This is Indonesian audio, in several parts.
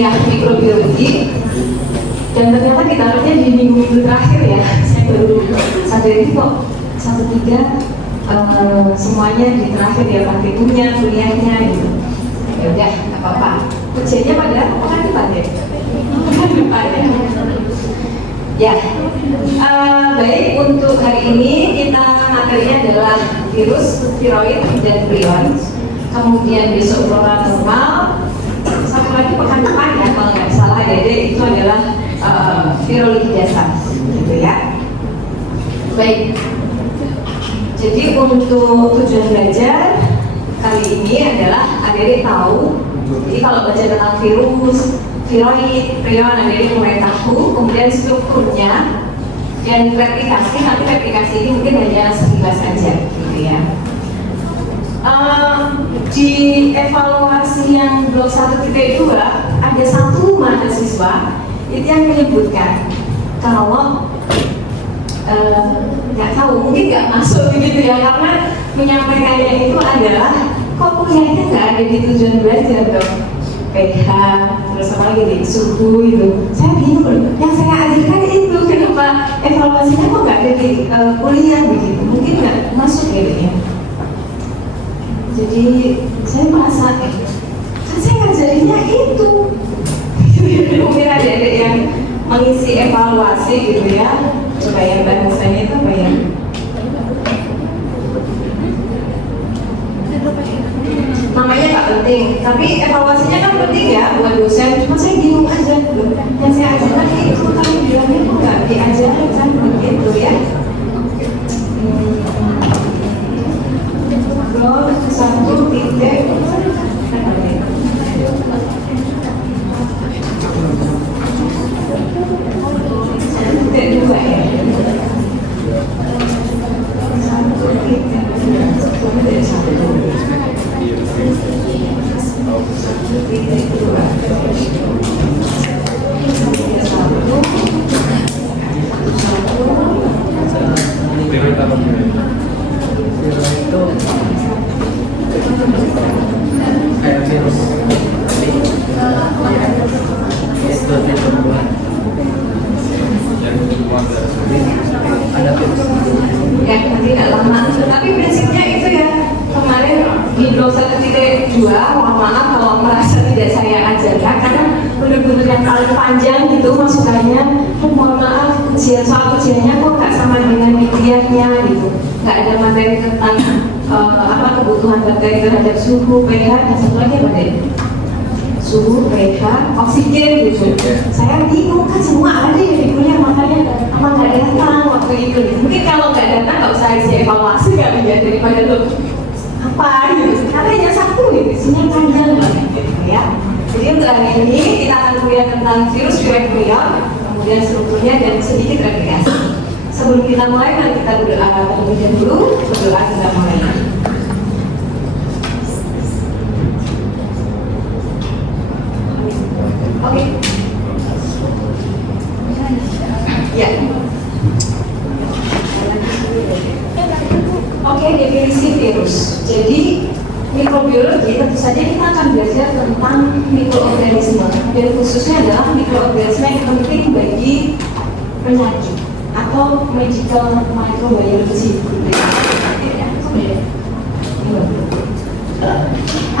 kuliah mikrobiologi, dan ternyata ditaruhnya di minggu-minggu terakhir ya. Saya baru sadar ini kok 1-3 semuanya di terakhir ya, praktikumnya, kuliahnya gitu. Ya udah, nggak apa-apa. Ujiannya padahal pekan depan ya. Pekan depan ya. Ya, baik, untuk hari ini kita materinya adalah virus, viroid, dan prion. Kemudian besok flora normal. Satu lagi pekan depan ya, kalau nggak salah ya, itu adalah virologi dasar, gitu ya. Baik. Jadi untuk tujuan belajar kali ini adalah adik-adik tahu. Jadi kalau baca tentang virus, viroid, prion, adik-adik mulai tahu. Kemudian strukturnya dan replikasi, tapi replikasi ini mungkin hanya sekilas saja, gitu ya. Di evaluasi yang blok 1.2 ada satu mahasiswa itu yang menyebutkan kalau nggak tahu, mungkin nggak masuk begitu ya, karena menyampaikannya itu adalah kok kuliahnya nggak ada di tujuan belajar dong, pH, terus apa lagi nih, suhu itu. Saya bingung loh, yang saya ajarkan itu kenapa evaluasinya kok nggak ada di kuliah begitu, mungkin nggak masuk gitu ya. Jadi saya merasa kan saya ngajarinnya itu. Mungkin ada yang mengisi evaluasi gitu ya, supaya bahasanya itu apa ya, namanya nggak penting, tapi evaluasinya kan penting ya buat dosen. Cuma saya bingung aja loh, yang saya ajarkan itu kami bilangnya kok nggak diajarkan kan begitu ya. Blok 1.2 ya, nanti nggak lama. Tapi prinsipnya itu ya, kemarin di blog 1.2, mohon maaf kalau merasa tidak saya ajarkan, karena benar-benar yang paling panjang gitu masukannya. Mohon maaf, soal ujiannya kok nggak sama dengan kuliahnya gitu, nggak ada materi tentang kebutuhan bakteri terhadap suhu, pH, dan satu lagi apa deh? Suhu, pH, oksigen gitu. Saya bingung kan, semua ada ya di kuliah, makanya emang nggak datang waktu itu gitu. Mungkin kalau nggak datang nggak usah isi evaluasi kali ya, daripada lo apa gitu, karena hanya satu gitu, isinya panjang banget gitu ya. Jadi untuk hari ini kita akan kuliah tentang virus, viroid, prion, kemudian strukturnya dan sedikit replikasi. Sebelum kita mulai, mari kita berdoa terlebih dahulu. Berdoa kita mulai. Oke. Ya. Oke, definisi virus. Jadi mikrobiologi tentu saja kita akan belajar tentang mikroorganisme, dan khususnya adalah mikroorganisme yang penting bagi penyakit atau medical microbiology.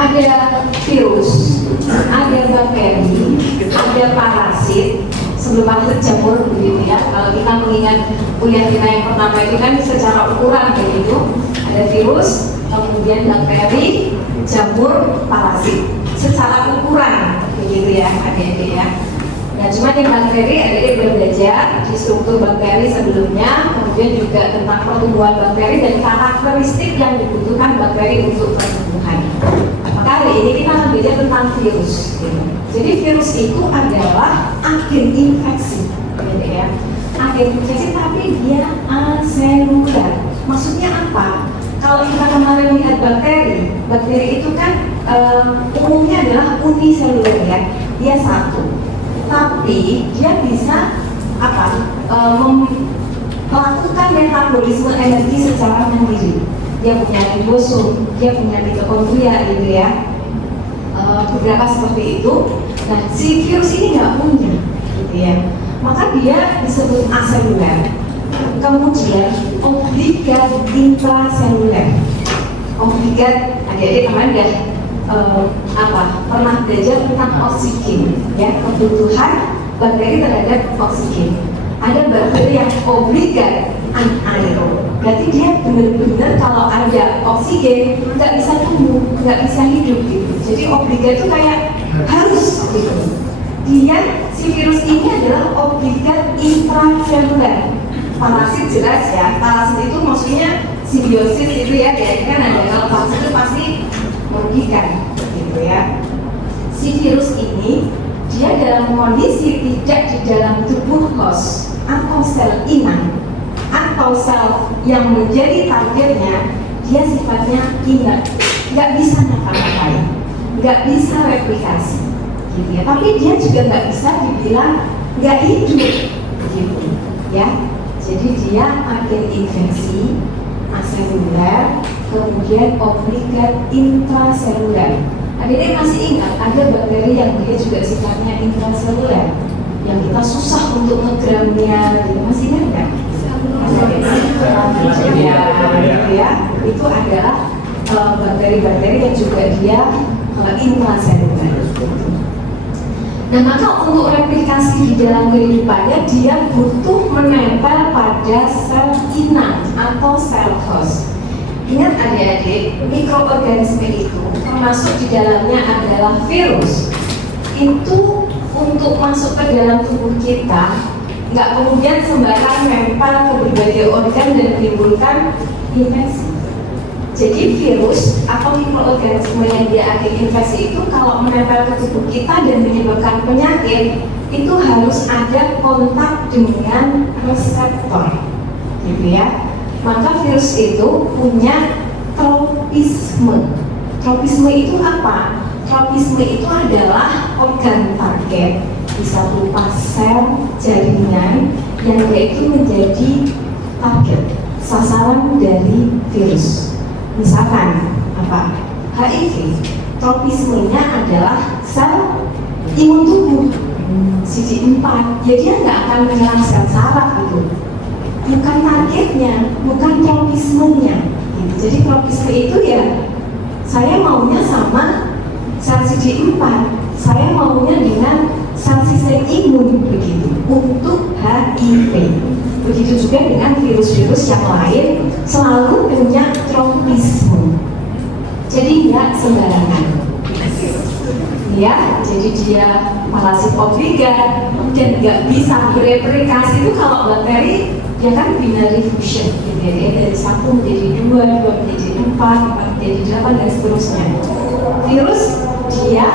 Ada virus, ada bakteri, ada parasit. Sebelum parasit jamur begitu ya. Kalau kita mengingat kuliah kita yang pertama itu kan secara ukuran begitu. Ada virus, kemudian bakteri, jamur, parasit. Secara ukuran begitu ya, adik-adik ya. Nah, cuma yang bakteri, adik-adik belum belajar di struktur bakteri sebelumnya, kemudian juga tentang pertumbuhan bakteri dan karakteristik yang dibutuhkan bakteri untuk pertumbuhan. Maka hari ini kita akan belajar tentang virus. Jadi virus itu adalah agen infeksi, ya. Agen infeksi, tapi dia aseluler. Maksudnya apa? Kalau kita kemarin lihat bakteri, bakteri itu kan umumnya adalah uniseluler ya, dia satu. Tapi dia bisa melakukan metabolisme energi secara mandiri. Dia punya ribosom, dia punya mitokondria gitu ya. beberapa seperti itu. Nah, si virus ini nggak punya, gitu ya. Maka dia disebut aseluler. Kemudian obligat intraseluler. Obligat, adik-adik kemarin udah pernah belajar tentang oksigen, ya, kebutuhan bakteri terhadap oksigen. Ada bakteri yang obligat anaerob, berarti dia benar-benar kalau ada oksigen nggak bisa tumbuh, nggak bisa hidup gitu. Jadi obligat itu kayak harus gitu. Dia, si virus ini adalah obligat intraseluler. Parasit jelas ya, parasit itu maksudnya simbiosis itu ya, jadi kan ada kalau parasit itu pasti merugikan gitu ya. Si virus ini dia dalam kondisi tidak di dalam tubuh host atau sel inang atau sel yang menjadi targetnya, dia sifatnya inert, nggak bisa ngapa-ngapain, nggak bisa replikasi gitu ya. Tapi dia juga nggak bisa dibilang nggak hidup gitu ya. Jadi dia agen infeksi aseluler, kemudian obligat intraseluler. Adik-adik masih ingat ada bakteri yang dia juga sifatnya intraseluler, yang kita susah untuk ngegramnya, gitu. Masih ingat nggak? Ya, itu adalah bakteri-bakteri yang juga dia intraseluler. Nah, maka untuk replikasi di dalam kehidupannya dia butuh menempel pada sel inang atau sel host. Ingat adik-adik, mikroorganisme itu termasuk di dalamnya adalah virus. Itu untuk masuk ke dalam tubuh kita nggak kemudian sembarang nempel ke berbagai organ dan menimbulkan infeksi. Jadi virus atau mikroorganisme yang dia agen infeksi itu kalau menempel ke tubuh kita dan menyebabkan penyakit, itu harus ada kontak dengan reseptor, gitu ya. Maka virus itu punya tropisme. Tropisme itu apa? Tropisme itu adalah organ target, bisa berupa sel jaringan yang dia itu menjadi target, sasaran dari virus. Misalkan apa? HIV, tropismenya adalah sel imun tubuh CD4, ya dia nggak akan menyerang sel saraf gitu. Bukan targetnya, bukan tropismenya gitu. Jadi tropisme itu ya saya maunya sama sel CD4, saya maunya dengan sel sistem imun begitu untuk HIV. Begitu juga dengan virus-virus yang lain selalu punya tropisme. Jadi nggak sembarangan. Ya, jadi dia parasit obligat dan nggak bisa bereplikasi. Itu kalau bakteri dia kan binary fusion gitu ya, dari 1 menjadi 2, 2 menjadi 4, 4 menjadi 8 dan seterusnya. Virus dia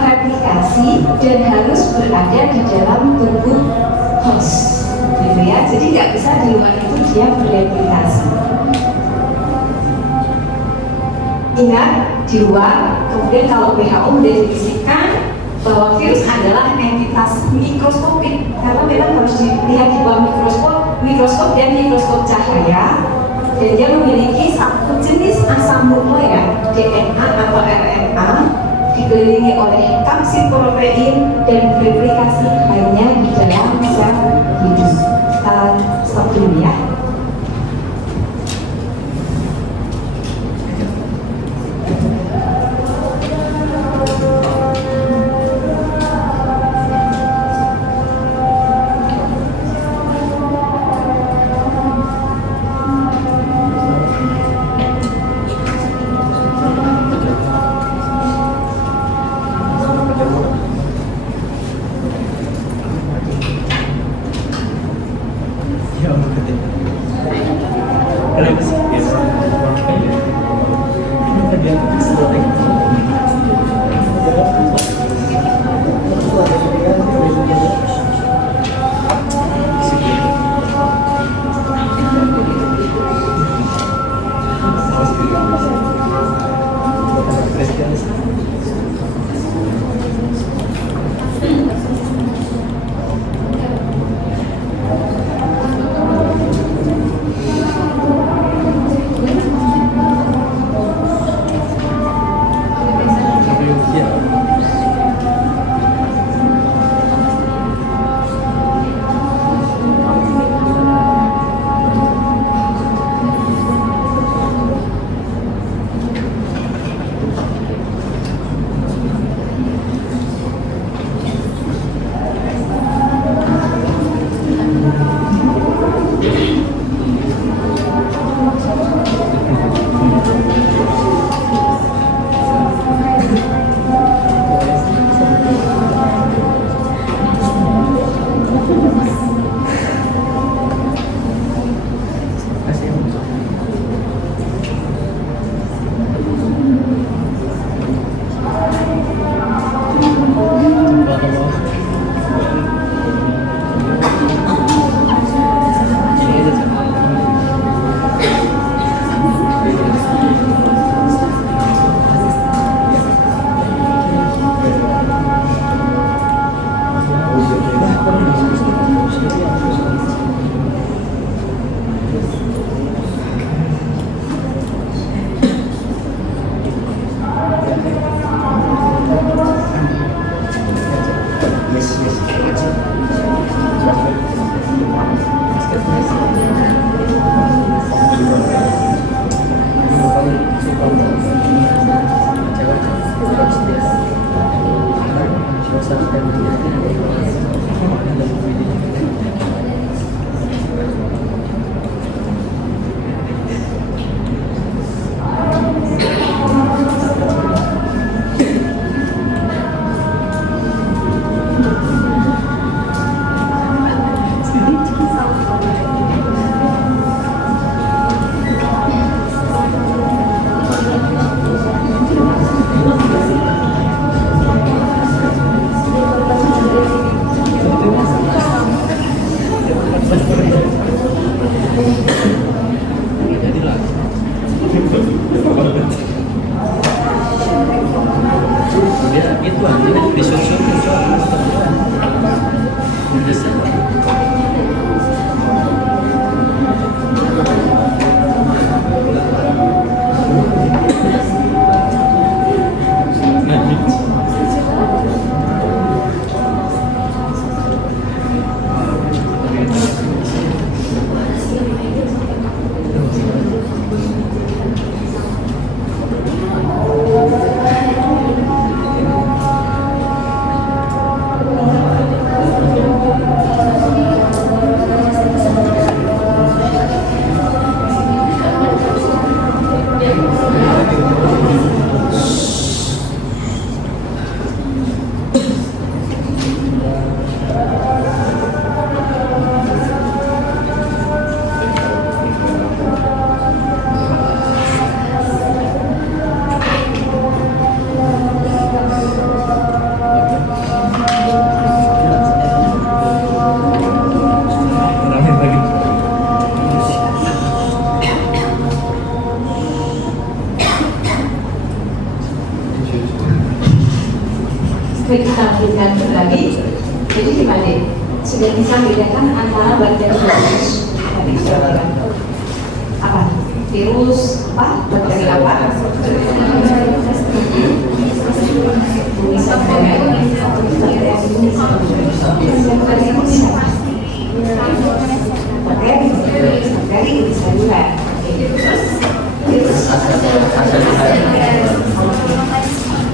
replikasi dan harus berada di dalam tubuh host gitu ya, jadi nggak bisa di luar itu dia bereplikasi. Ingat, di luar, kemudian kalau WHO mendefinisikan bahwa virus adalah entitas mikroskopik karena memang harus dilihat di bawah mikroskop dan mikroskop cahaya, dan dia memiliki satu jenis asam nukleat DNA atau RNA dikelilingi oleh kapsid protein dan replikasi hanya di dalam sel hidup. Kita stop dulu ya. Ya, Baik, kita lanjutkan lagi. Jadi gimana? Sudah bisa membedakan antara bakteri virus apa? Virus apa? Bakteri apa? Bakteri bisa juga.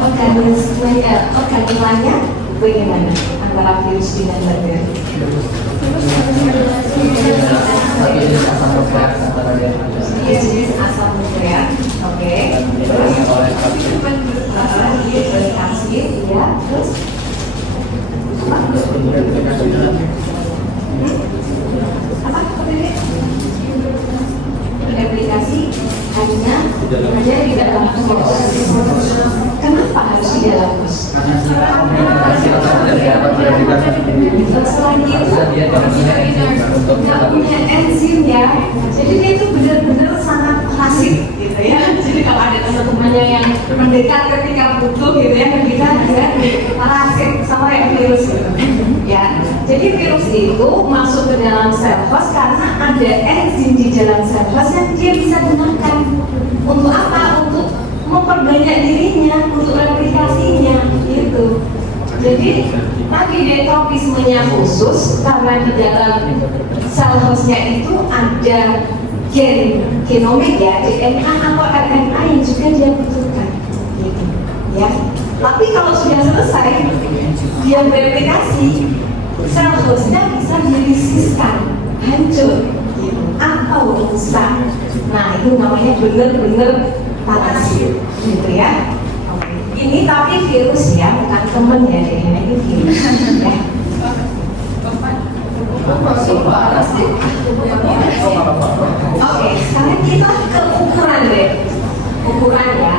Organismenya bagaimana antara virus dengan bakteri? Jenis asam nukleat, oke. Asam, ya. Terus apa? Replikasi hanya di dalam kos. Kenapa harus di dalam kos? Selain itu nggak punya enzim ya, jadi dia itu benar-benar sangat klasik gitu ya. Jadi kalau ada teman-temannya yang mendekat ketika butuh gitu ya, kita ada parasit sama yang virus gitu. Ya, jadi virus itu masuk ke dalam sel host karena ada enzim di dalam sel host yang dia bisa gunakan untuk apa? Untuk memperbanyak dirinya, untuk replikasinya gitu. Jadi tadi tropismenya khusus karena di dalam sel hostnya itu ada genomik ya, DNA atau RNA yang juga dia butuhkan gitu ya. Tapi kalau sudah selesai dia bereplikasi, sel hostnya bisa dirisiskan, hancur gitu, atau rusak. Nah itu namanya benar-benar parasit gitu ya. Ini tapi virus ya, bukan temen ya, ini virus ya. Oke, sekarang kita ke ukuran deh. Ukuran ya.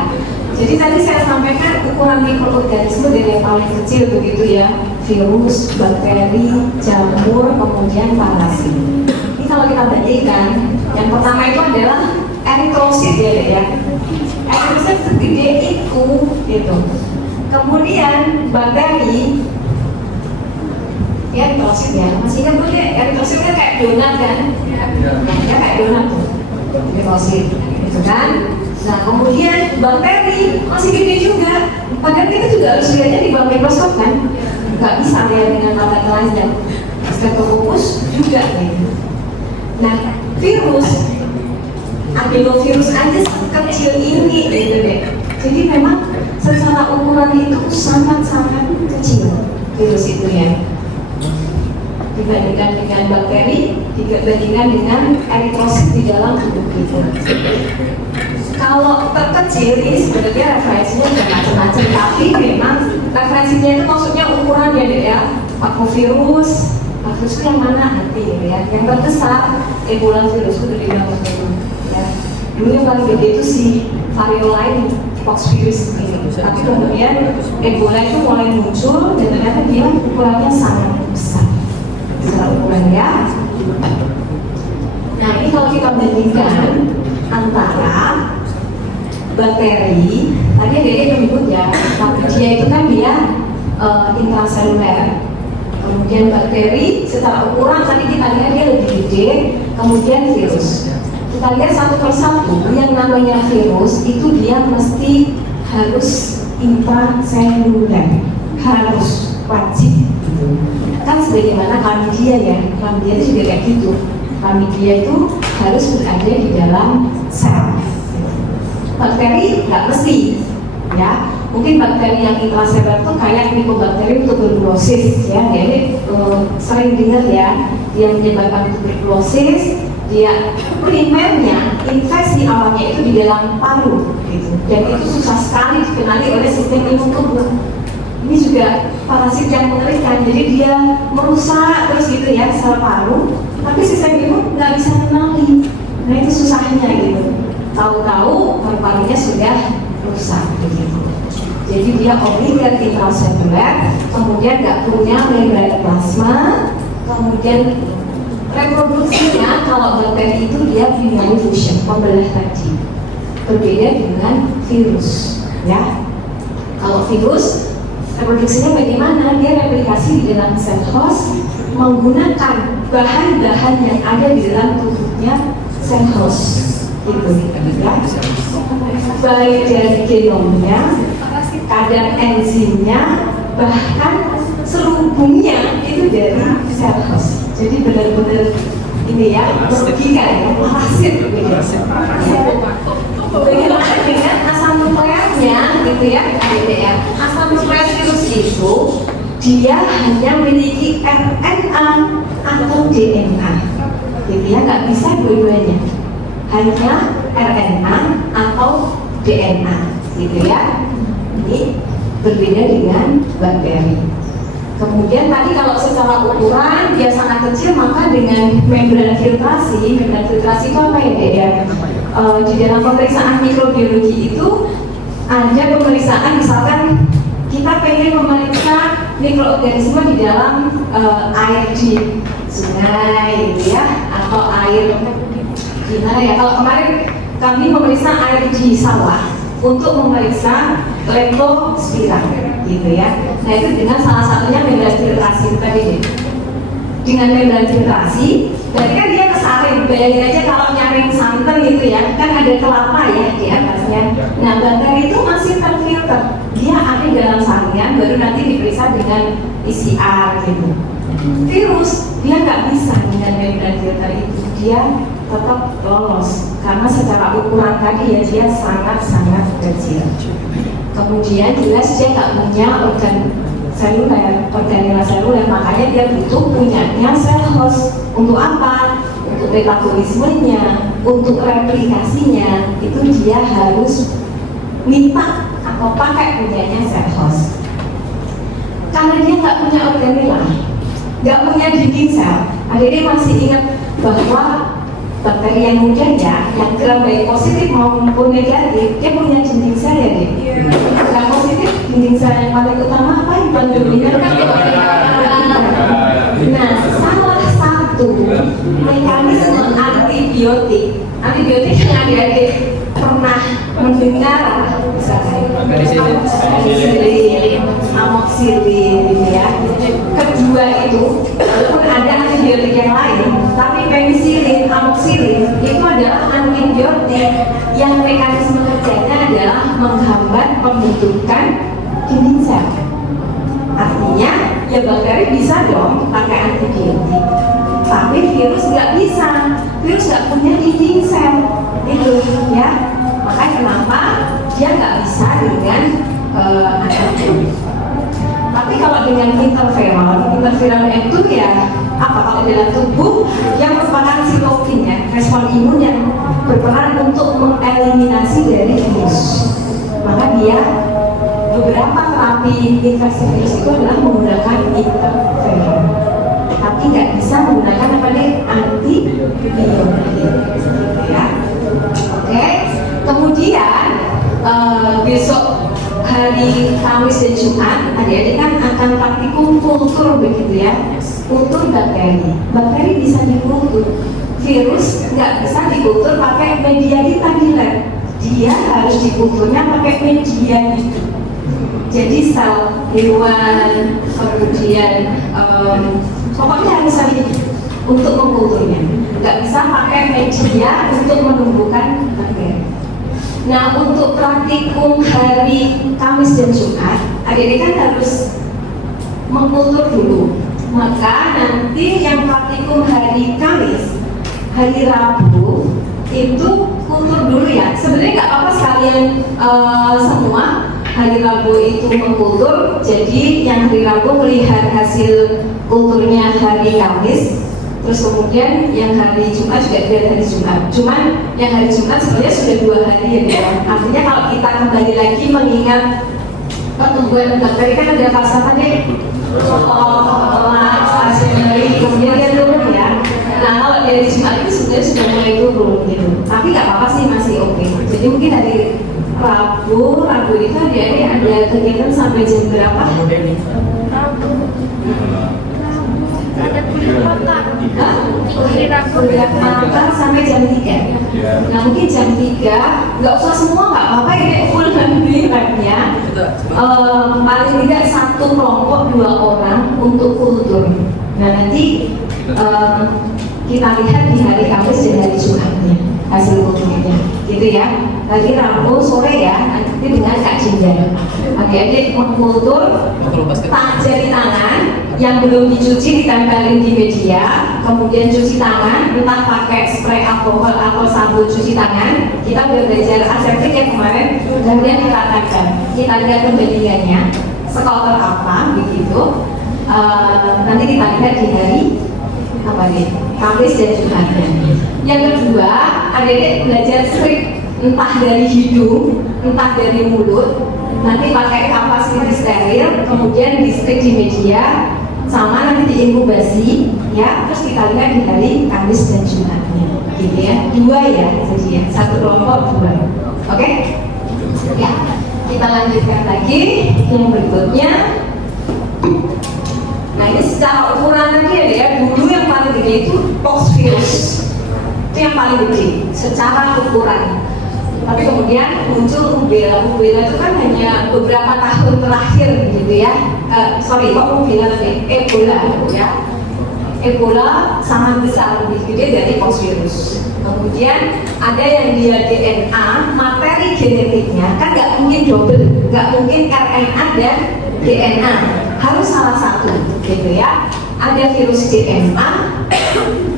Jadi tadi saya sampaikan ukuran mikroorganisme dari yang paling kecil begitu ya, virus, bakteri, jamur, kemudian parasit. Ini kalau kita bandingkan, yang pertama itu adalah eritrosit ya. Eritrosit segede itu gitu. Kemudian bakteri, ya eritrosit ya, masih kan tuh deh, eritrosit kan kayak donat kan? Ya kayak donat tuh, eritrosit, gitu kan? Nah kemudian bakteri masih gede juga, padahal kita juga harus lihatnya di bawah mikroskop kan? nggak bisa lihat dengan mata telanjang. Streptococcus juga gitu. Nah, virus, adenovirus aja kecil ini gitu deh. Jadi memang secara ukuran itu sangat-sangat kecil virus itu ya. Dibandingkan dengan bakteri, dibandingkan dengan eritrosit di dalam tubuh kita. Kalau terkecil ini sebenarnya referensinya tidak macam-macam, tapi memang referensinya itu maksudnya ukurannya deh ya. Parvovirus itu yang mana nanti ya. Yang terbesar Ebola virus itu dari dalam ya. Dulu yang paling gede itu si varioline poxvirus ini. Tapi kemudian Ebola itu mulai muncul dan ternyata dia ukurannya sangat besar. Secara ukuran ya. Nah ini kalau kita bandingkan antara bakteri, tadi dia menyebut ya, tapi dia itu kan dia intraseluler. Kemudian bakteri secara ukuran tadi kita lihat dia lebih gede, kemudian virus. Kita lihat satu persatu, yang namanya virus itu dia mesti harus intraseluler, harus wajib. Kan sebagaimana chlamydia ya, chlamydia itu juga kayak gitu. Chlamydia itu harus berada di dalam sel. Bakteri nggak mesti, ya. Mungkin bakteri yang intraseluler itu kayak Mycobacterium tuberculosis, ya. Jadi sering dengar ya, dia menyebabkan tuberculosis. Dia primernya infeksi awalnya itu di dalam paru, gitu. Dan itu susah sekali dikenali oleh sistem imun tubuh. Ini juga parasit yang mengerikan, jadi dia merusak terus gitu ya sel paru, tapi sistem imun nggak bisa kenali. Nah itu susahnya gitu. Tahu-tahu paru-parunya sudah rusak begitu. Jadi dia obligat intraseluler, kemudian nggak punya membran plasma, kemudian reproduksinya kalau bakteri itu dia binary fusion, membelah tadi. Berbeda dengan virus, ya. Kalau virus reproduksinya bagaimana? Dia replikasi di dalam sel host menggunakan bahan-bahan yang ada di dalam tubuhnya sel host. Itu, ya. Baik dari genomnya, kadar enzimnya, bahkan serubungnya itu dari sel host. Jadi benar-benar ini ya, logika ya, parasit gitu. Bagaimana dengan asam nukleatnya gitu ya, ya. Asam nukleat virus itu dia hanya memiliki RNA atau DNA, gitu ya, nggak bisa dua-duanya, hanya RNA atau DNA, gitu ya. Ini berbeda dengan bakteri. Kemudian tadi kalau secara ukuran dia sangat kecil, maka dengan membran filtrasi itu apa ya Dek ya? Di dalam pemeriksaan mikrobiologi itu ada pemeriksaan, misalkan kita pengen memeriksa mikroorganisme di dalam air di sungai gitu ya, atau air gimana ya, kalau kemarin kami memeriksa air di sawah untuk memeriksa leptospira gitu ya. Nah itu dengan salah satunya membran filtrasi tadi deh. Dengan membran filtrasi, berarti kan dia kesaring. Bayangin aja kalau nyaring santan gitu ya, kan ada kelapa ya di atasnya. Nah bakteri itu masih terfilter, dia ada di dalam saringan, baru nanti diperiksa dengan PCR gitu. Virus dia nggak bisa dengan membran filter itu, dia tetap lolos karena secara ukuran tadi ya dia sangat-sangat kecil. Kemudian jelas dia nggak punya organela seluler, makanya dia butuh punyanya sel host. Untuk apa? Untuk metabolismenya, untuk replikasinya, itu dia harus minta atau pakai punyanya sel host. Karena dia nggak punya organela, nggak punya dinding sel. Adik-adik masih ingat bahwa bakteri yang mudah ya, yang gram baik positif maupun negatif, dia punya dinding sel ya deh. Gram positif, dinding sel yang paling utama apa yang paling dominan kan? Nah, salah satu mekanisme antibiotik yang adik-adik pernah mendengar, misalnya amoxicillin ya. Kedua itu, walaupun ada antibiotik yang lain, tapi penicillin, amoxicillin itu adalah antibiotik yang mekanisme kerjanya adalah menghambat pembentukan dinding sel. Artinya ya bakteri bisa dong pakai antibiotik, tapi virus nggak bisa. Virus nggak punya dinding sel, itu ya. Makanya kenapa dia nggak bisa dengan antibiotik. Tapi kalau dengan interferon itu ya apa, kalau dalam tubuh yang merupakan sitokin ya, respon imun yang berperan untuk mengeliminasi dari virus. Maka dia beberapa terapi infeksi virus itu adalah menggunakan interferon, tapi nggak bisa menggunakan apa nih, antibiotik, ya. Oke. Kemudian besok hari Kamis dan Jumat, adik-adik kan akan praktikum kultur begitu ya, kultur bakteri. Bakteri bisa dikultur, virus nggak bisa dikultur pakai media kita di lab. Dia harus dikulturnya pakai media itu. Jadi sel hewan, kemudian pokoknya harus ada untuk mengkulturnya. Nggak bisa pakai media untuk menumbuhkan bakteri. Nah, untuk praktikum hari Kamis dan Jumat, adik-adik kan harus mengkultur dulu. Maka nanti yang praktikum hari Kamis, hari Rabu itu kultur dulu ya. Sebenarnya nggak apa-apa sekalian semua hari Rabu itu mengkultur. Jadi yang hari Rabu melihat hasil kulturnya hari Kamis. Terus kemudian yang hari Jumat juga dari hari Jumat. Cuman yang hari Jumat sebenarnya sudah 2 hari ya. Artinya kalau kita kembali lagi mengingat pertumbuhan bakteri kan ada falsafatnya stasionary, kemudian dia turun ya. Nah kalau dari Jumat itu sebenarnya sudah mulai turun gitu. Tapi nggak apa-apa sih, masih oke. Jadi mungkin dari Rabu itu dia ada kegiatan sampai jam berapa? Sampai jam 3. Nah mungkin jam 3 nggak usah semua, nggak apa-apa ini full family labnya. Paling tidak satu kelompok 2 orang untuk kultur. Nah nanti kita lihat di hari Kamis dan hari Jumatnya hasil kulturnya, gitu ya. Tadi Rabu sore ya, nanti dengan Kak Jinda. Adik-adik mengkultur jari tangan yang belum dicuci ditempelin di media, kemudian cuci tangan, entah pakai spray alkohol atau sabun cuci tangan. Kita udah belajar aseptik ya kemarin, kemudian kita tempel. Kita lihat perbandingannya, sekotor apa begitu. Nanti kita lihat di hari apa nih, Kamis dan Jumat. Yang kedua, adik-adik belajar strip, entah dari hidung, entah dari mulut. Nanti pakai kapas steril, kemudian di strip di media, sama nanti diinkubasi, ya. Terus kita lihat di hari Kamis dan Jumatnya, gitu ya. 2 ya, jadi ya, satu kelompok 2. Oke? Ya. Kita lanjutkan lagi yang berikutnya. Nah ini secara ukuran tadi ya, dulu yang paling gede itu poxvirus, itu yang paling gede secara ukuran. Tapi kemudian muncul rubella itu kan hanya beberapa tahun terakhir gitu ya. Rubella tadi, Ebola ya. Ebola sangat besar, lebih gede dari poxvirus. Kemudian ada yang dia DNA, materi genetiknya kan nggak mungkin double, nggak mungkin RNA dan DNA, harus salah satu gitu ya. Ada virus DNA,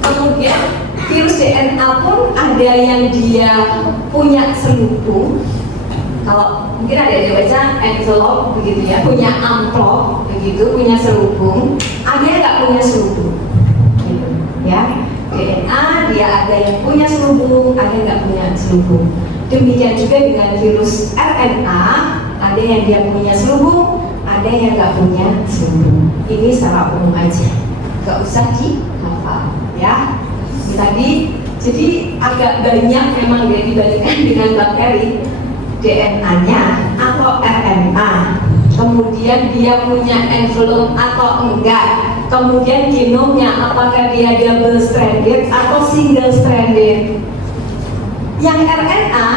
kemudian virus DNA pun ada yang dia punya selubung. Kalau mungkin ada yang baca envelope begitu ya, punya amplop begitu, punya selubung. Ada yang nggak punya selubung, gitu, ya. DNA dia ada yang punya selubung, ada yang nggak punya selubung. Demikian juga dengan virus RNA, ada yang dia punya selubung, ada yang nggak punya selubung. Ini secara umum aja, nggak usah dihafal, ya. Tadi jadi agak banyak memang dia dibandingkan dengan bakteri, DNA-nya atau RNA, kemudian dia punya envelope atau enggak, kemudian genomnya apakah dia double stranded atau single stranded. Yang RNA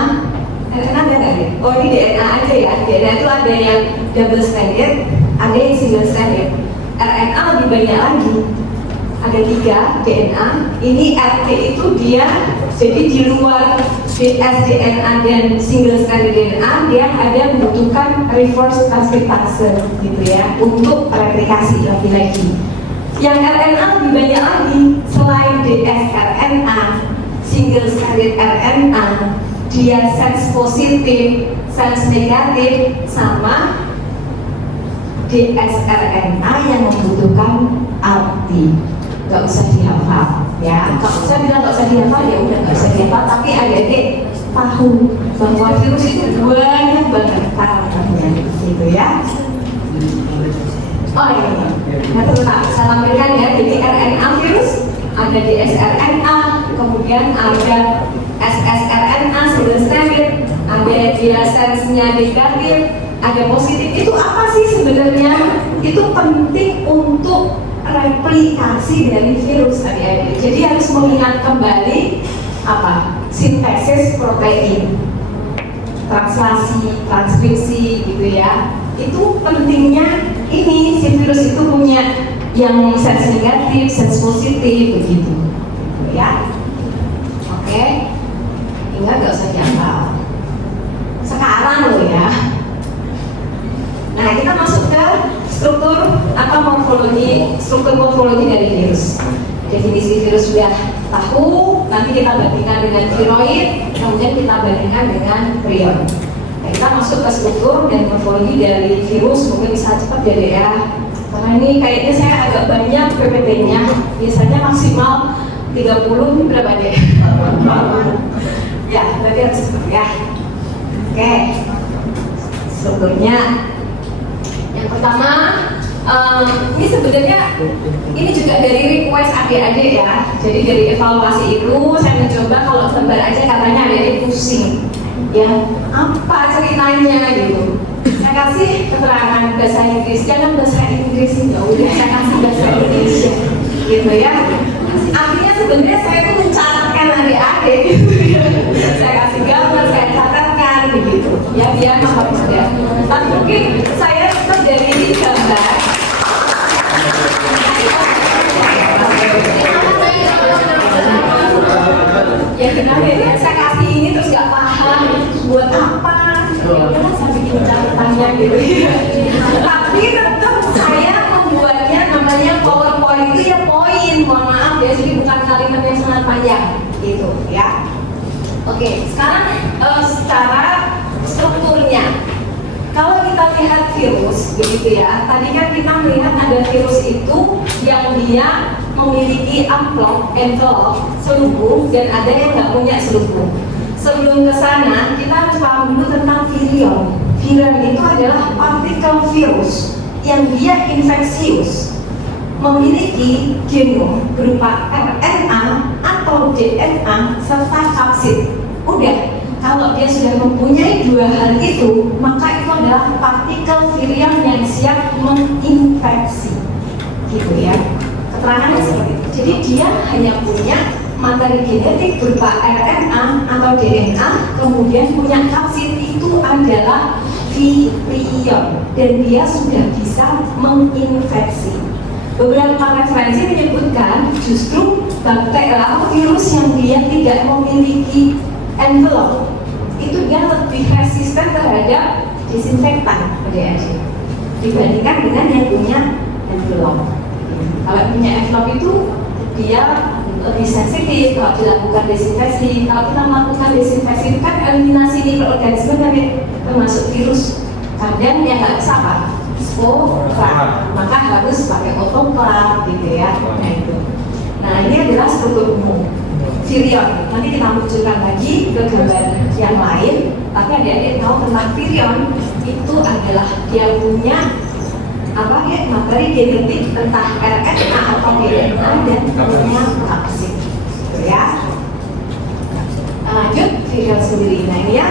ada nggak ya? Oh ini DNA aja ya, DNA itu ada yang double stranded, ada yang single stranded. RNA lebih banyak lagi, ada 3 DNA. Ini RT itu dia jadi di luar dsDNA dan single stranded DNA, dia ada membutuhkan reverse transkriptase gitu ya untuk replikasi lagi-lagi. Yang RNA lebih banyak lagi, selain dsRNA, single stranded RNA, dia sense positif, sense negatif, sama dsRNA yang membutuhkan RT. Gak usah dihafal ya, kalau saya bilang gak usah dihafal ya udah gak usah dihafal, tapi adik-adik tahu bahwa virus itu banyak banget karakternya gitu ya. Oh iya, nah tetap saya lampirkan ya. Jadi RNA virus ada di sRNA, kemudian ada ssRNA single stranded, ada dia sense-nya negatif, ada positif. Itu apa sih sebenarnya? Itu penting untuk replikasi dari virus adik-adik. Jadi harus mengingat kembali apa? Sintesis protein, translasi, transkripsi gitu ya. Itu pentingnya ini, si virus itu punya yang sense negatif, sense positif begitu ya. Oke, ingat gak usah dihafal sekarang loh ya. Nah, kita masuk ke struktur atau morfologi, struktur morfologi dari virus. Definisi virus sudah tahu, nanti kita bandingkan dengan viroid, kemudian kita bandingkan dengan prion. Nah, kita masuk ke struktur dan morfologi dari virus, mungkin bisa cepat jadi ya. Karena ini kayaknya saya agak banyak PPT-nya, biasanya maksimal 30, ini berapa deh? Ya, berarti harus cepat ya. Oke, strukturnya. Yang pertama, ini sebenarnya ini juga dari request adik-adik ya. Jadi dari evaluasi itu saya mencoba kalau gambar aja katanya adik-adik pusing. Ya, apa ceritanya gitu. Saya kasih keterangan bahasa Inggris, jangan bahasa Inggris ya udah saya kasih bahasa Indonesia gitu ya. Artinya sebenarnya saya tuh mencatatkan adik-adik gitu ya. Saya kasih gambar, saya catatkan begitu. Ya biar mahal sudah. Tapi mungkin saya tetap dari gambar. Ya kenapa ya? Saya kasih ini terus gak paham buat apa? Ya udah saya bikin catatannya gitu. Tapi tetap saya membuatnya namanya PowerPoint itu ya poin. Mohon maaf ya, jadi bukan kalimat yang sangat panjang gitu ya. Oke, sekarang secara strukturnya. Kalau kita lihat virus, begitu ya. Tadi kan kita melihat ada virus itu yang dia memiliki envelope selubung dan ada yang nggak punya selubung. Sebelum ke sana, kita harus paham dulu tentang virion. Virion itu adalah partikel virus yang dia infeksius, memiliki genom berupa RNA atau DNA serta kapsid. Udah. Kalau dia sudah mempunyai dua hal itu, maka itu adalah partikel virion yang siap menginfeksi, gitu ya. Keterangannya seperti itu. Jadi dia hanya punya materi genetik berupa RNA atau DNA, kemudian punya kapsid, itu adalah virion, dan dia sudah bisa menginfeksi. Beberapa referensi menyebutkan justru bakteri atau virus yang dia tidak memiliki envelope itu dia lebih resisten terhadap disinfektan dibandingkan dengan yang punya envelope. Kalau punya envelope itu dia lebih sensitif kalau dilakukan desinfeksi. Kalau kita melakukan desinfeksi itu kan eliminasi mikroorganisme dari termasuk virus. Kadang yang nggak bisa apa? Spora, maka harus pakai autoclave gitu ya. Nah itu. Nah ini adalah struktur umum virion. Nanti kita munculkan lagi ke gambar yang lain. Tapi adik-adik tahu tentang virion itu adalah dia punya apa ya, materi genetik entah RNA atau DNA dan punya kapsid, gitu ya. Lanjut virion sendiri. Nah ini ya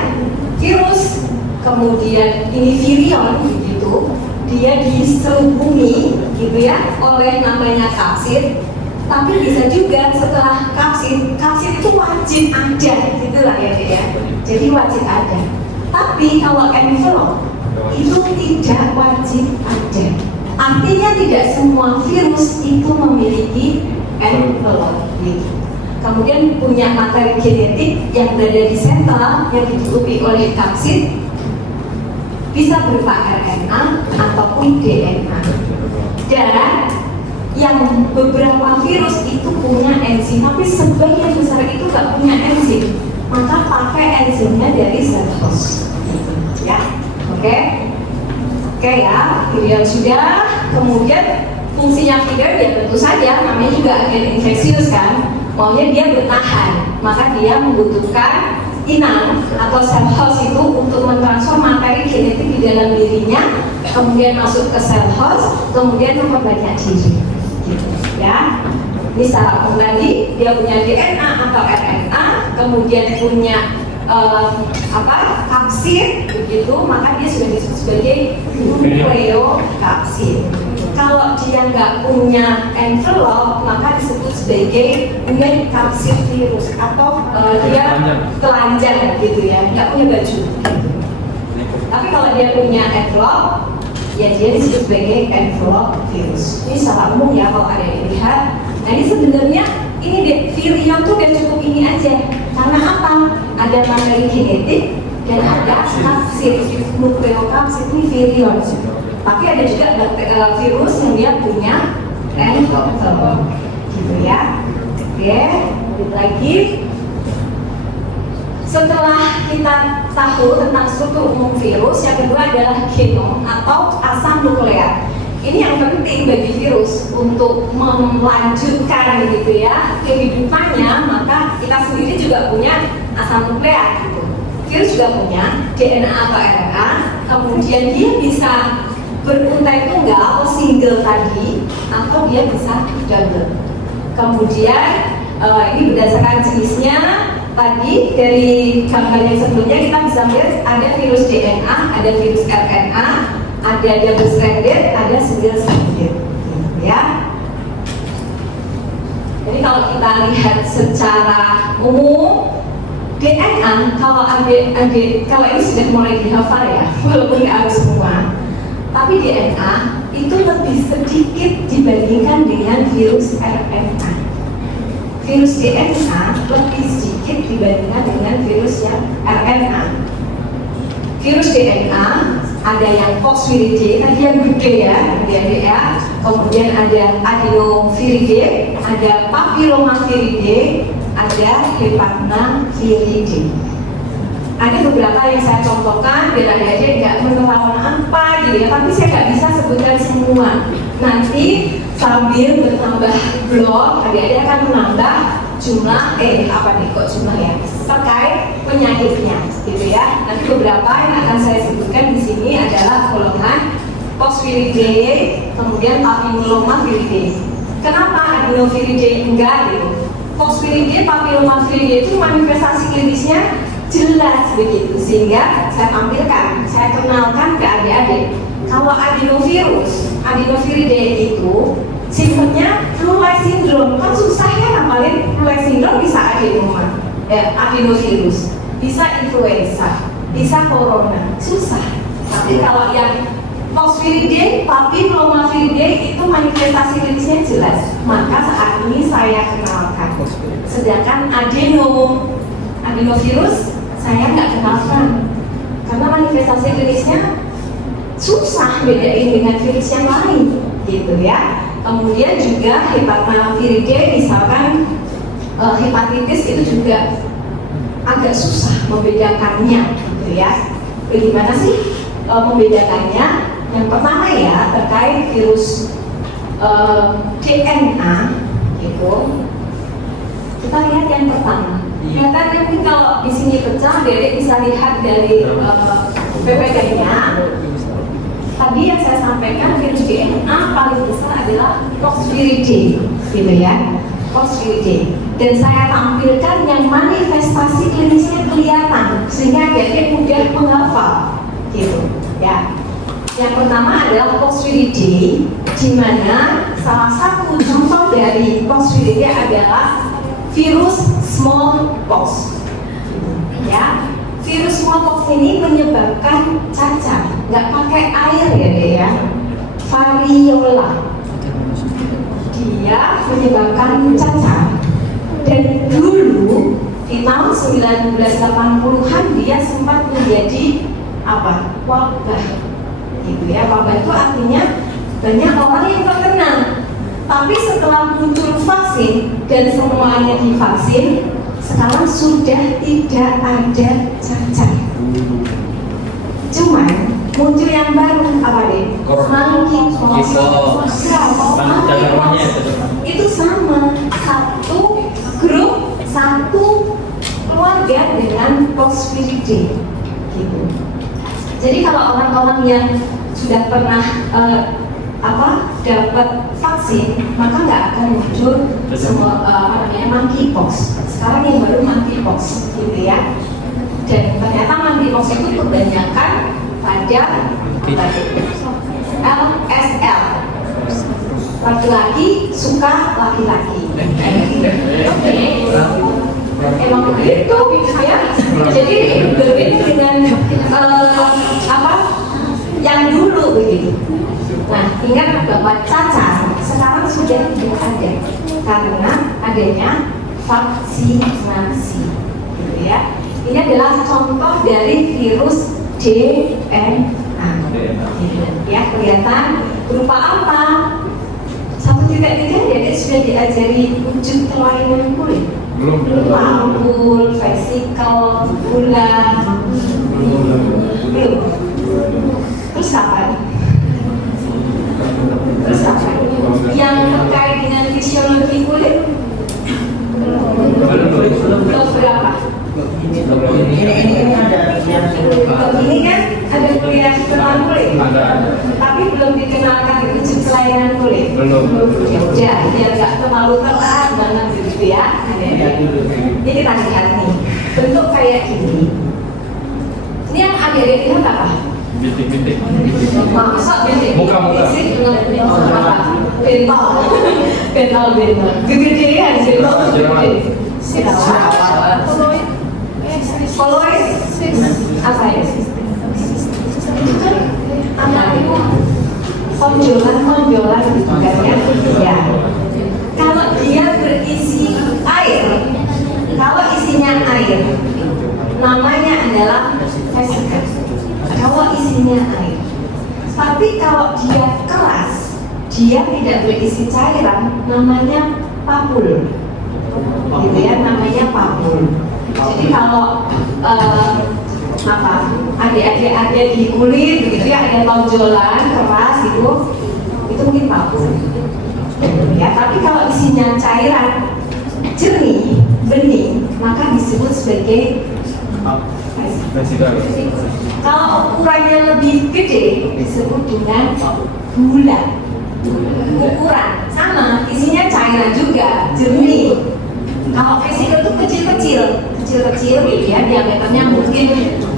virus, kemudian ini virion gitu. Dia diselubungi gitu ya oleh namanya kapsid. Tapi bisa juga setelah kapsid itu wajib ada, gitulah ya dia. Jadi wajib ada. Tapi kalau envelope itu tidak wajib ada. Artinya tidak semua virus itu memiliki envelope gitu. Kemudian punya materi genetik yang berada di sentral yang ditutupi oleh kapsid, bisa berupa RNA ataupun DNA. Dan yang beberapa virus itu punya enzim, tapi sebagian besar itu nggak punya enzim, maka pakai enzimnya dari sel host. Ya, oke ya, kemudian sudah. Kemudian fungsinya filler ya tentu saja, namanya juga agen infeksius kan, maunya dia bertahan, maka dia membutuhkan inang atau sel host itu untuk mentransfer materi genetik di dalam dirinya, kemudian masuk ke sel host, kemudian memperbanyak diri. Gitu, ya. Ini secara umum tadi dia punya DNA atau RNA, kemudian punya kapsid, begitu, maka dia sudah disebut sebagai nukleokapsid. Kalau dia nggak punya envelope, maka disebut sebagai kapsid virus atau dia telanjang gitu ya, nggak punya baju. Tapi kalau dia punya envelope, ya dia disebut sebagai envelope virus. Ini secara umum ya kalau ada yang lihat. Nah ini sebenarnya ini virion tuh udah cukup ini aja. Karena apa? Ada materi genetik dan ada kapsid, nukleokapsid, ini virion. Tapi ada juga virus yang dia punya envelope, gitu ya. Oke, lanjut lagi. Setelah kita tahu tentang struktur umum virus, yang kedua adalah genom atau asam nukleat. Ini yang penting bagi virus untuk melanjutkan gitu ya kehidupannya, maka kita sendiri juga punya asam nukleat gitu. Virus juga punya DNA atau RNA, kemudian dia bisa beruntai tunggal atau single tadi, atau dia bisa double. Kemudian ini berdasarkan jenisnya tadi dari gambar yang sebelumnya kita bisa lihat ada virus DNA, ada virus RNA, ada double stranded, ada single stranded, ya. Jadi kalau kita lihat secara umum DNA, kalau kalau ini sudah mulai dihafal ya, walaupun nggak harus semua, tapi DNA itu lebih sedikit dibandingkan dengan virus RNA. Virus DNA lebih sedikit dibandingkan dengan virus yang RNA. Virus DNA ada yang Poxviridae, tadi yang gede ya, kemudian ada Adenoviridae, ada Papillomaviridae, ada Hepatnaviridae. Ada beberapa yang saya contohkan biar adik-adik nggak menerawang apa gitu ya, tapi saya nggak bisa sebutkan semua. Nanti sambil bertambah blog, adik-adik akan menambah jumlah jumlah ya terkait penyakitnya, gitu ya. Nanti beberapa yang akan saya sebutkan di sini adalah golongan Poxviridae, kemudian Papillomaviridae. Kenapa Adenoviridae enggak gitu? Poxviridae, Papillomaviridae itu manifestasi klinisnya jelas begitu, sehingga saya tampilkan, saya kenalkan ke adik-adik. Kalau Adenoviridae itu simptomnya flu-like syndrome, kan susah ya ngapalin flu-like syndrome, bisa adenoma, adenovirus, bisa influenza, bisa corona, susah. Tapi kalau yang Poxviridae, Papillomaviridae itu manifestasi klinisnya jelas, maka saat ini saya kenalkan. Sedangkan adenovirus saya nggak kenalkan, karena manifestasi klinisnya susah bedain dengan virus yang lain, gitu ya. Kemudian juga Hepatnaviridae, misalkan hepatitis itu juga agak susah membedakannya, gitu ya. Bagaimana sih membedakannya? Yang pertama ya terkait virus DNA, gitu. Kita lihat yang pertama. Kelihatan mungkin kalau di sini pecah, Dedek bisa lihat dari PPT-nya. Tadi yang saya sampaikan virus DNA paling besar adalah Poxviridae, gitu ya, Poxviridae. Dan saya tampilkan yang manifestasi klinisnya kelihatan, sehingga Dedek mudah menghafal, gitu, ya. Yang pertama adalah Poxviridae, di mana salah satu contoh dari Poxviridae adalah virus smallpox, ya. Virus smallpox ini menyebabkan cacar, nggak pakai air ya deh ya. variola. Dia menyebabkan cacar, dan dulu di tahun 1980-an dia sempat menjadi apa? Wabah, gitu ya. Wabah itu artinya banyak orang yang terkena. Tapi setelah muncul vaksin dan semuanya divaksin, sekarang sudah tidak ada cacar. Cuman muncul yang baru apa deh? Monkeypox. Itu sama, satu grup, satu keluarga dengan Poxviridae, gitu. Jadi kalau orang-orang yang sudah pernah dapat vaksin, maka nggak akan muncul semua monkeypox. Sekarang yang baru monkeypox, gitu ya. Dan ternyata monkeypox itu kebanyakan pada LSL, laki-laki suka laki-laki. Emang begitu ya. Jadi berbeda dengan yang dulu begitu. Nah, ingat bahwa cacar sekarang sudah tidak ada karena adanya vaksinasi, gitu ya. Ini adalah contoh dari virus DNA, ya, kelihatan berupa apa? 1.3 jadi sudah diajari wujud kelainan kulit, ampul, vesikel, bulan, belum. Terus kapan? Yang terkait dengan fisiologi kulit belum berapa? Ini kan ada kuliah tentang kulit, tapi belum dikenalkan wujud kelainan kulit. Ya, biar nggak terlalu telat banget gitu ya. Ini kita lihat nih, bentuk kayak gini. Ini yang ada lihat apa? Bintik. Masa bintik? Muka. Bentol. Gede-gedean sih. Koloid apa ya? Itu kan anak itu konjolan gitu kan ya. Kalau dia berisi air, kalau isinya air, namanya adalah vesikel. Kalau isinya air. Tapi kalau dia keras, dia tidak berisi cairan, namanya papul. Gitu ya, namanya papul. Jadi kalau adik-adik ada di kulit begitu ya, ada tonjolan keras itu mungkin papul. Ya, tapi kalau isinya cairan jernih, bening, maka disebut sebagai vesikel. Kalau ukurannya lebih gede disebut dengan bulan. Ukuran sama, isinya cairan juga, jernih. Kalau vesikel itu kecil-kecil gitu ya, diameternya mungkin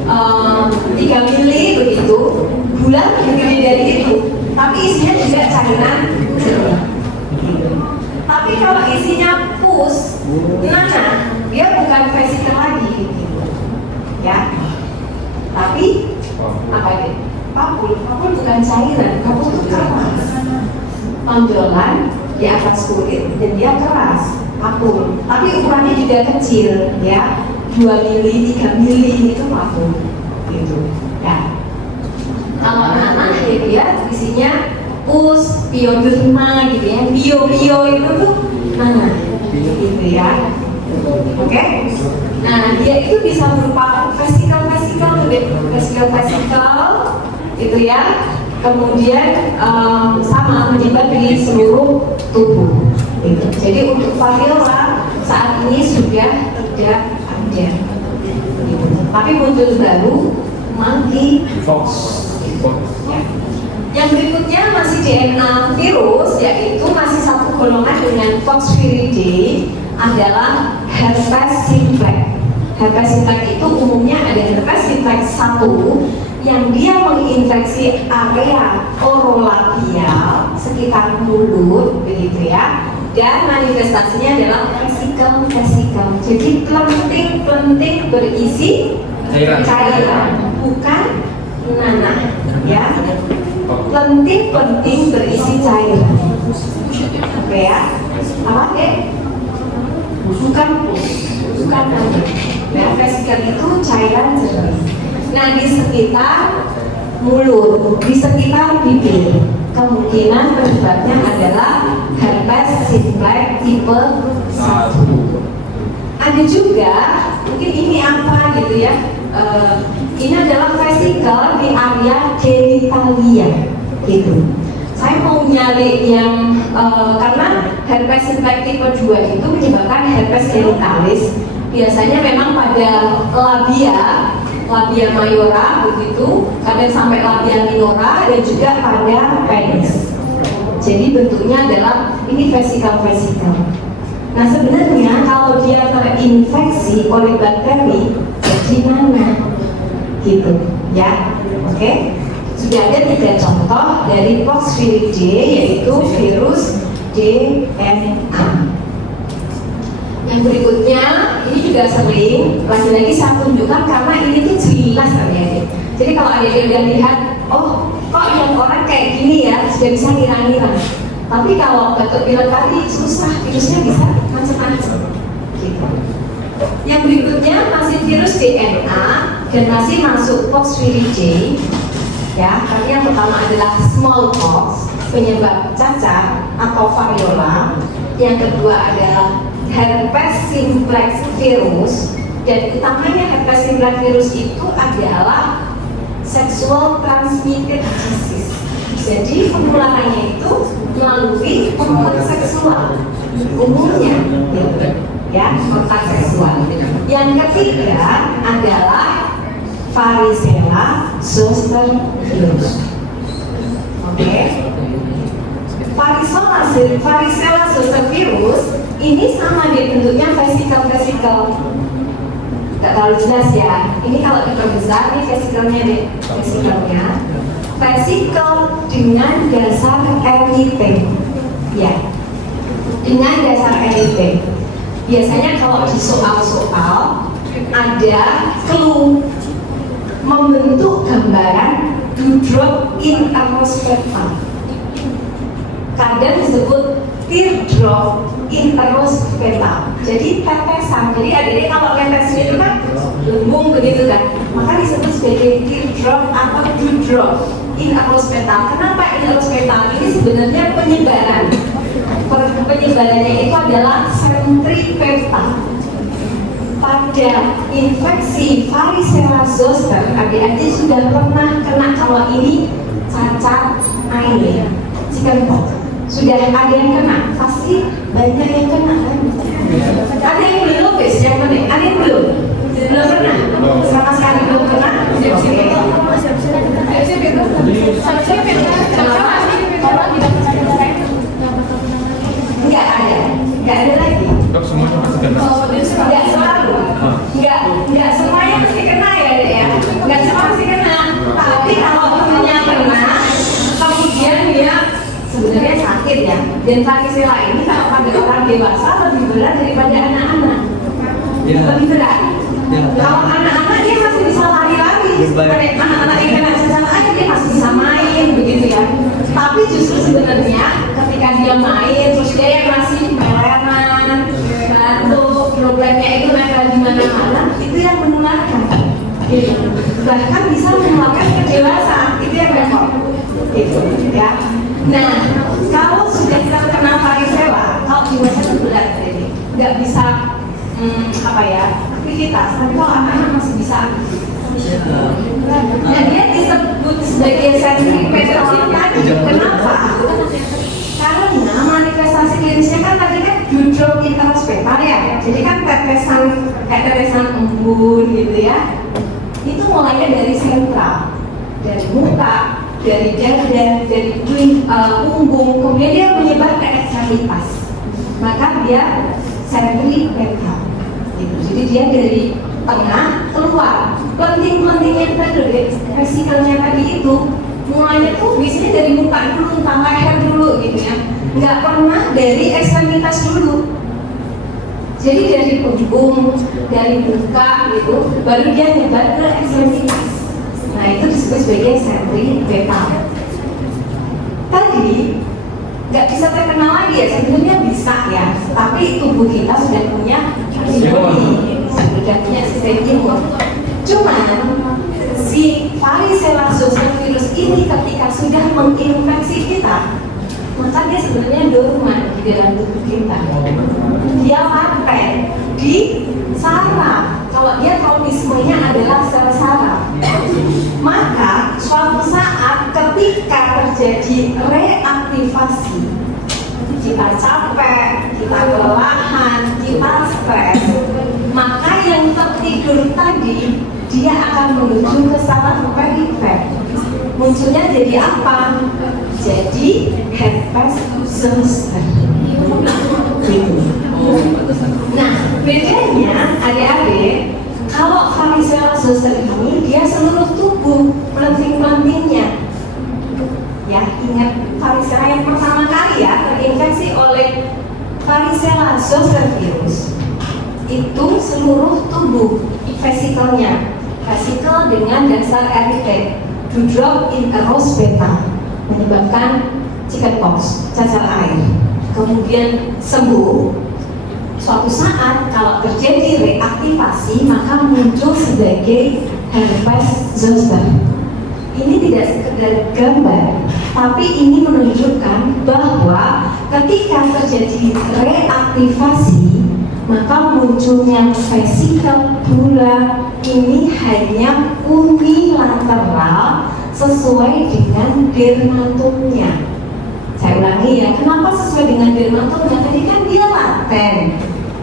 3 mili begitu. Bulan lebih gede dari itu, tapi isinya juga cairan jernih. Tapi kalau isinya pus, dia bukan vesikel lagi gitu. Ya, tapi apa ini? Papul bukan cairan, papul itu keras, tonjolan di atas kulit dan dia keras, papul. Tapi ukurannya juga kecil, ya, 2 mili, 3 mili itu papul, gitu. Ya. Kalau anak dia isinya pus, pioderma, gitu ya, bio itu tuh gitu ya. Oke? Nah, dia itu bisa berupa vesikel itu ya. Kemudian sama menyebar di seluruh tubuh. Gitu. Jadi untuk variola saat ini sudah tidak ada. Gitu. Tapi muncul baru monkeypox. Ya. Yang berikutnya masih DNA virus, yaitu masih satu golongan dengan Poxviridae, adalah herpes simplex. Herpes simplex itu umumnya ada herpes simplex 1 yang dia menginfeksi area orolabial sekitar mulut, begitu ya. Dan manifestasinya adalah vesikel. Jadi plenting berisi cairan, bukan nanah, ya. Lentik-lentik berisi cairan. Oke ya? Apa deh? Bukan pus, bukan nanah. Nah, vesikel itu cairan jernih. Nah, di sekitar mulut, di sekitar bibir, kemungkinan penyebabnya adalah herpes simplex tipe 1. Ada juga, mungkin ini apa gitu ya, ini adalah vesikel di area genitalia gitu. Saya mau nyari yang karena herpes simplex tipe 2 itu menyebabkan herpes genitalis. Biasanya memang pada labia mayora begitu, kadang sampai labia minora, dan juga pada penis. Jadi bentuknya adalah ini vesikel-vesikel. Nah, sebenarnya kalau dia terinfeksi oleh bakteri jadi nanah gitu ya. Oke? Sudah ada 3 contoh dari Poxviridae, yaitu virus DNA. Yang berikutnya ini juga sering, lagi-lagi saya tunjukkan karena ini tuh jelas adik-adik. Jadi kalau adik-adik udah lihat, oh kok yang orang kayak gini ya, sudah bisa ngira-ngira. Tapi kalau batuk pilek tadi susah, virusnya bisa macam-macam gitu. Yang berikutnya masih virus DNA dan masih masuk Poxviridae ya. Karena yang pertama adalah smallpox, penyebab cacar atau variola. Yang kedua adalah herpes simplex virus, dan utamanya herpes simplex virus itu adalah sexual transmitted disease. Jadi penularannya itu melalui kontak seksual umumnya, ya, kontak seksual. Yang ketiga adalah varicella zoster virus. Oke. Varicella zoster virus ini sama dia bentuknya vesikel-vesikel. Gak terlalu jelas ya. Ini kalau diperbesar nih vesikelnya deh, vesikelnya. Vesikel dengan dasar erite, ya, dengan dasar erite. Biasanya kalau di soal-soal ada clue membentuk gambaran dewdrop in atmospherical. Kadang disebut teardrop in atmospherical. Jadi tetesan. Jadi adik-adik kalau tetesan itu kan lembung begitu kan, maka disebut sebagai teardrop atau dewdrop in atmospherical. Kenapa in atmospherical? Ini sebenarnya penyebaran. Penyebarannya itu adalah sentripeta. Pada infeksi varicella zoster, adik-adik sudah pernah kena. Kalau ini cacar air, chickenpox, sudah ada yang kena, pasti banyak yang kena kan? Ada yang belum, yang mana? Ada yang belum? Belum pernah? Sama sekali belum pernah? Nggak ada lagi. Dok, semuanya pasti kena. Nggak selalu. Nggak semuanya pasti kena ya, Dek ya. Nggak semua pasti kena. Tapi kalau temennya kena, kemudian dia sebenarnya sakit ya. Dan varicella ini kalau pada orang dewasa lebih berat daripada anak-anak. Lebih berat. Kalau anak-anak dia masih bisa lari-lari. Anak-anak yang kena cacar air dia masih bisa main begitu ya. Tapi justru sebenarnya ketika dia main, terus dia yang masih meleran, batuk, problemnya itu mereka di mana-mana, itu yang menularkan. Bahkan bisa menularkan ke dewasa, itu yang repot. Gitu, ya. Nah, kalau sudah terkena varicella, kalau dewasa itu berat, jadi nggak bisa aktivitas. Tapi kalau anak-anak masih bisa aktivitas. Nah, dia disebut sebagai sentripetal tadi. Kenapa? Karena manifestasi klinisnya kan tadi kan dewdrop in atmospherical ya. Jadi kan tetesan embun gitu ya. Itu mulainya dari sentral, dari muka, dari dada, dari punggung, kemudian dia menyebar ke ekstremitas. Maka dia sentripetal. Gitu. Jadi dia dari tengah keluar. Penting-pentingnya tadi, vesikelnya tadi itu mulanya tuh biasanya dari muka dulu, entah leher dulu gitu ya. Nggak pernah dari ekstremitas dulu. Jadi dari punggung, dari muka gitu, baru dia nyebar ke ekstremitas. Nah itu disebut sebagai sentripetal. tadi nggak bisa terkenal lagi ya, sebenarnya bisa ya, tapi tubuh kita sudah punya antibody, sudah punya sistem imun. Cuman si varicella zoster virus ini ketika sudah menginfeksi kita, maka dia sebenarnya dorman di dalam tubuh kita. Dia laten di saraf. Kalau dia kronismenya adalah sel saraf, maka suatu saat ketika terjadi reaktivasi, kita capek, kita kelelahan, kita stres, maka yang tertidur tadi dia akan menuju ke saraf perifer. Munculnya jadi apa? Jadi herpes zoster. Nah, bedanya adik-adik, kalau varicella zoster ini dia seluruh tubuh, pelenting-pelentingnya. Ya, ingat varicella yang pertama kali ya terinfeksi oleh varicella zoster virus itu seluruh tubuh, vesikelnya, vesikel dengan dasar eritet, dewdrop in a rose petal, menyebabkan chickenpox, cacar air. Kemudian sembuh. Suatu saat kalau terjadi reaktivasi maka muncul sebagai herpes zoster. Ini tidak sekedar gambar, tapi ini menunjukkan bahwa ketika terjadi reaktivasi maka munculnya vesikel pula ini hanya unilateral sesuai dengan dermatomnya. Saya ulangi ya, kenapa sesuai dengan dermatomnya? Tadi kan dia laten,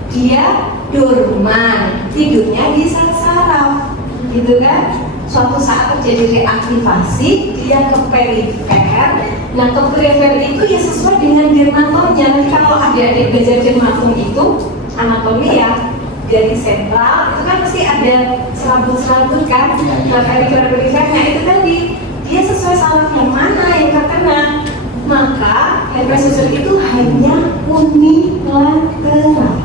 dia dorman, tidurnya di sel saraf, gitu kan? Suatu saat terjadi reaktivasi, dia ke perifer. Nah, ke perifer itu ya sesuai dengan dermatomnya. Nanti kalau adik-adik belajar dermatom itu anatomi ya, dari sentral itu kan pasti ada serabut-serabut kan. Nah, perifer-perifernya itu tadi dia sesuai saraf yang mana yang terkena. Maka herpes zoster itu hanya unilateral.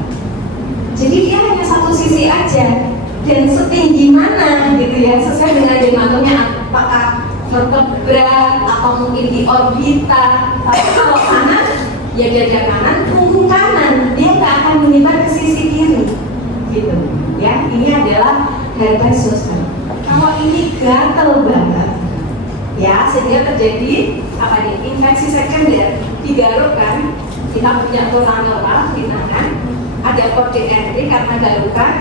Jadi dia hanya satu sisi aja. Dan setinggi mana gitu ya, sesuai dengan dermatomnya, apakah vertebra atau mungkin di orbita. Tapi kalau kanan ya dada kanan, punggung kanan, dia nggak akan menyebar ke sisi kiri gitu ya. Ini adalah herpes zoster. Kalau ini gatel banget ya, sehingga terjadi apa nih, infeksi sekunder, digaruk kan, kita punya tulang di tangan, ada kode entry karena garukan,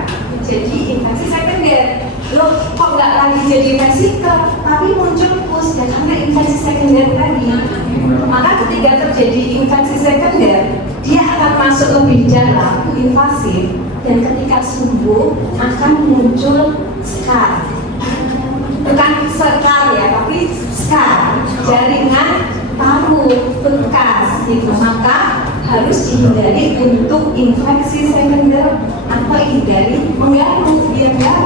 jadi infeksi sekunder. Loh, kok nggak lagi jadi vesikel, tapi muncul pus ya karena infeksi sekunder tadi. Maka ketika terjadi infeksi sekunder, dia akan masuk lebih dalam, invasif, dan ketika sembuh akan muncul scar. Bukan sekar ya, tapi scar, jaringan paru bekas gitu. Maka harus dihindari untuk infeksi sekunder atau hindari mengganggu biar nggak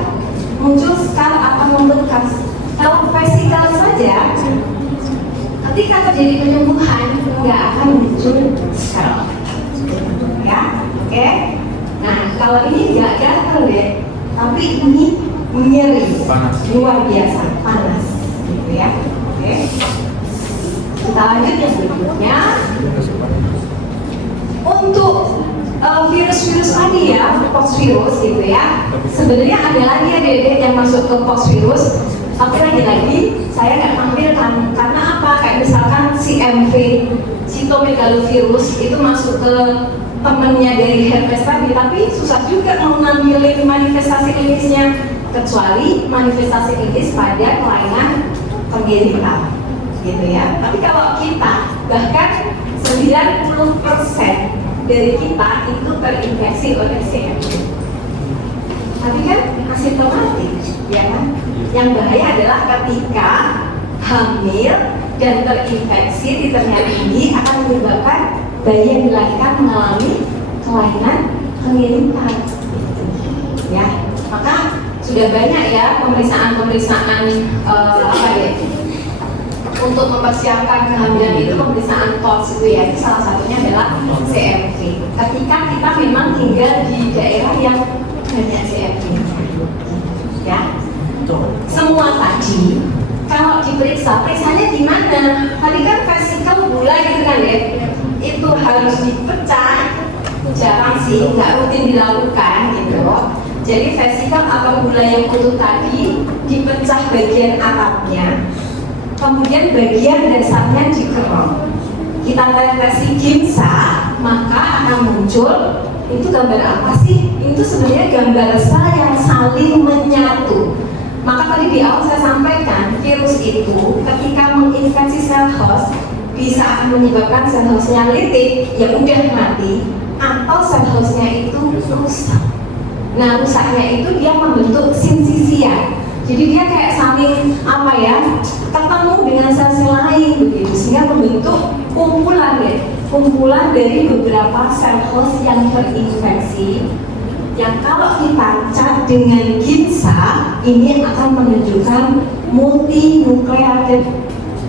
muncul scar atau membekas. Kalau vesikel saja, ketika terjadi penyembuhan nggak akan muncul scar. Ya, oke. Nah, kalau ini nggak gatel deh, tapi ini nyeri, luar biasa, panas, gitu ya. Oke. Kita lanjut yang berikutnya. Untuk virus-virus tadi ya, poxvirus gitu ya. Sebenarnya ada lagi ya dede yang masuk ke poxvirus, tapi lagi-lagi saya nggak tampilkan karena apa? Kayak misalkan CMV, cytomegalovirus itu masuk ke temennya dari herpes tadi, tapi susah juga mau nampilin manifestasi klinisnya kecuali manifestasi klinis pada kelainan penggenital gitu ya. Tapi kalau kita bahkan 90% dari kita itu terinfeksi oleh CMV. Tapi kan asimptomatik, ya kan? Yang bahaya adalah ketika hamil dan terinfeksi di ternyata ini akan menyebabkan bayi yang dilahirkan mengalami kelainan penggenital. Ya, maka sudah banyak ya pemeriksaan-pemeriksaan apa ya? Untuk mempersiapkan kehamilan itu pemeriksaan TORCH itu ya, itu salah satunya adalah CMV. Ketika kita memang tinggal di daerah yang banyak CMV, ya. Semua tadi kalau diperiksa, periksanya di mana? Tadi kan vesikel gula gitu kan ya, itu harus dipecah, jarang sih, nggak rutin dilakukan gitu. Jadi vesikel atau gula yang utuh tadi dipecah bagian atapnya, kemudian bagian dasarnya dikerok. Kita tetes gimsa, maka akan muncul itu gambar apa sih? Itu sebenarnya gambar sel yang saling menyatu. Maka tadi di awal saya sampaikan, virus itu ketika menginfeksi sel host bisa menyebabkan sel hostnya litik, yang udah mati, atau sel hostnya itu rusak. Nah, rusaknya itu dia membentuk sinsisia. Jadi dia kayak saling ketemu dengan sel-sel lain begitu, sehingga membentuk kumpulan dari beberapa sel host yang terinfeksi. Yang kalau kita cat dengan gimsa, ini akan menunjukkan multinukleated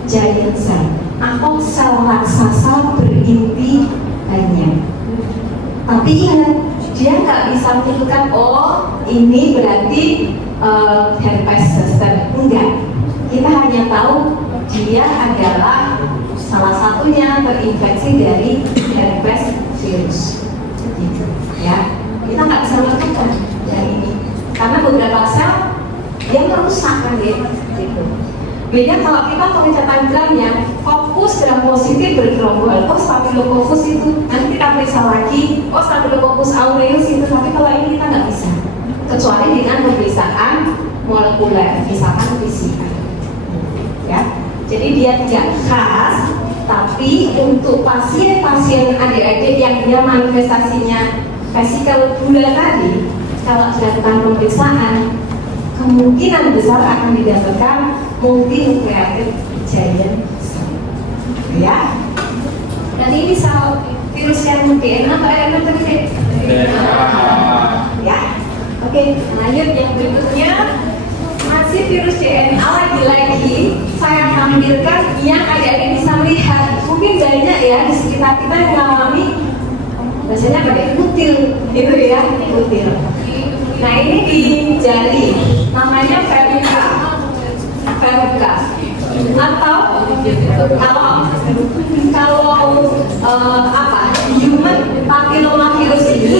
giant cell atau sel raksasa berinti banyak. Tapi ingat, dia nggak bisa menentukan ini berarti herpes zoster. Enggak, kita hanya tahu dia adalah salah satunya terinfeksi dari herpes virus gitu ya. Kita nggak bisa menentukan yang ini karena beberapa sel dia merusak kan ya gitu. Beda kalau kita pengecatan gramnya fokus gram positif bergerombol, Staphylococcus itu nanti kita periksa lagi, Staphylococcus aureus itu, tapi kalau ini kita nggak bisa kecuali dengan pemeriksaan molekuler, misalkan PCR ya. Jadi dia tidak khas, tapi untuk pasien-pasien adik-adik yang dia manifestasinya vesikel gula tadi, kalau dilakukan pemeriksaan kemungkinan besar akan didapatkan multinukleated giant cell ya. Dan ini sel virus yang DNA atau RNA tadi ya. Oke, lanjut yang berikutnya, masih virus DNA lagi-lagi saya tampilkan yang adik-adik bisa melihat. Mungkin banyak ya di sekitar kita yang mengalami biasanya pakai kutil gitu ya, kutil. Nah ini di jari namanya verruca atau human papillomavirus ini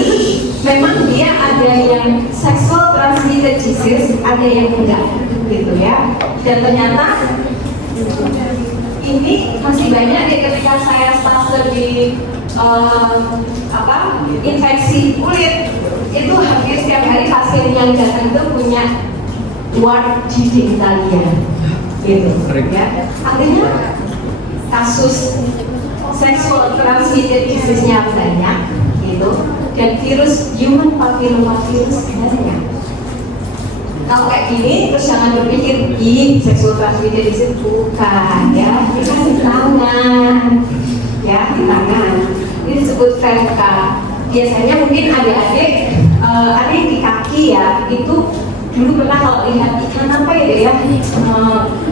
memang dia ada yang sexual transmitted disease, ada yang enggak gitu ya. Dan ternyata ini masih banyak ya ketika saya stase di infeksi kulit, itu hampir setiap hari pasien yang datang itu punya wart di genitalia gitu ya. Artinya kasus sexual transmitted disease-nya banyak gitu, dan virus human papillomavirus banyak. Kalau kayak gini terus jangan berpikir sexual transmitted disease, bukan ya, ini kan di tangan ya, di tangan. Ini disebut verruca. Biasanya mungkin adik-adik ada yang di kaki ya, itu dulu pernah kalau lihat ikan apa ya,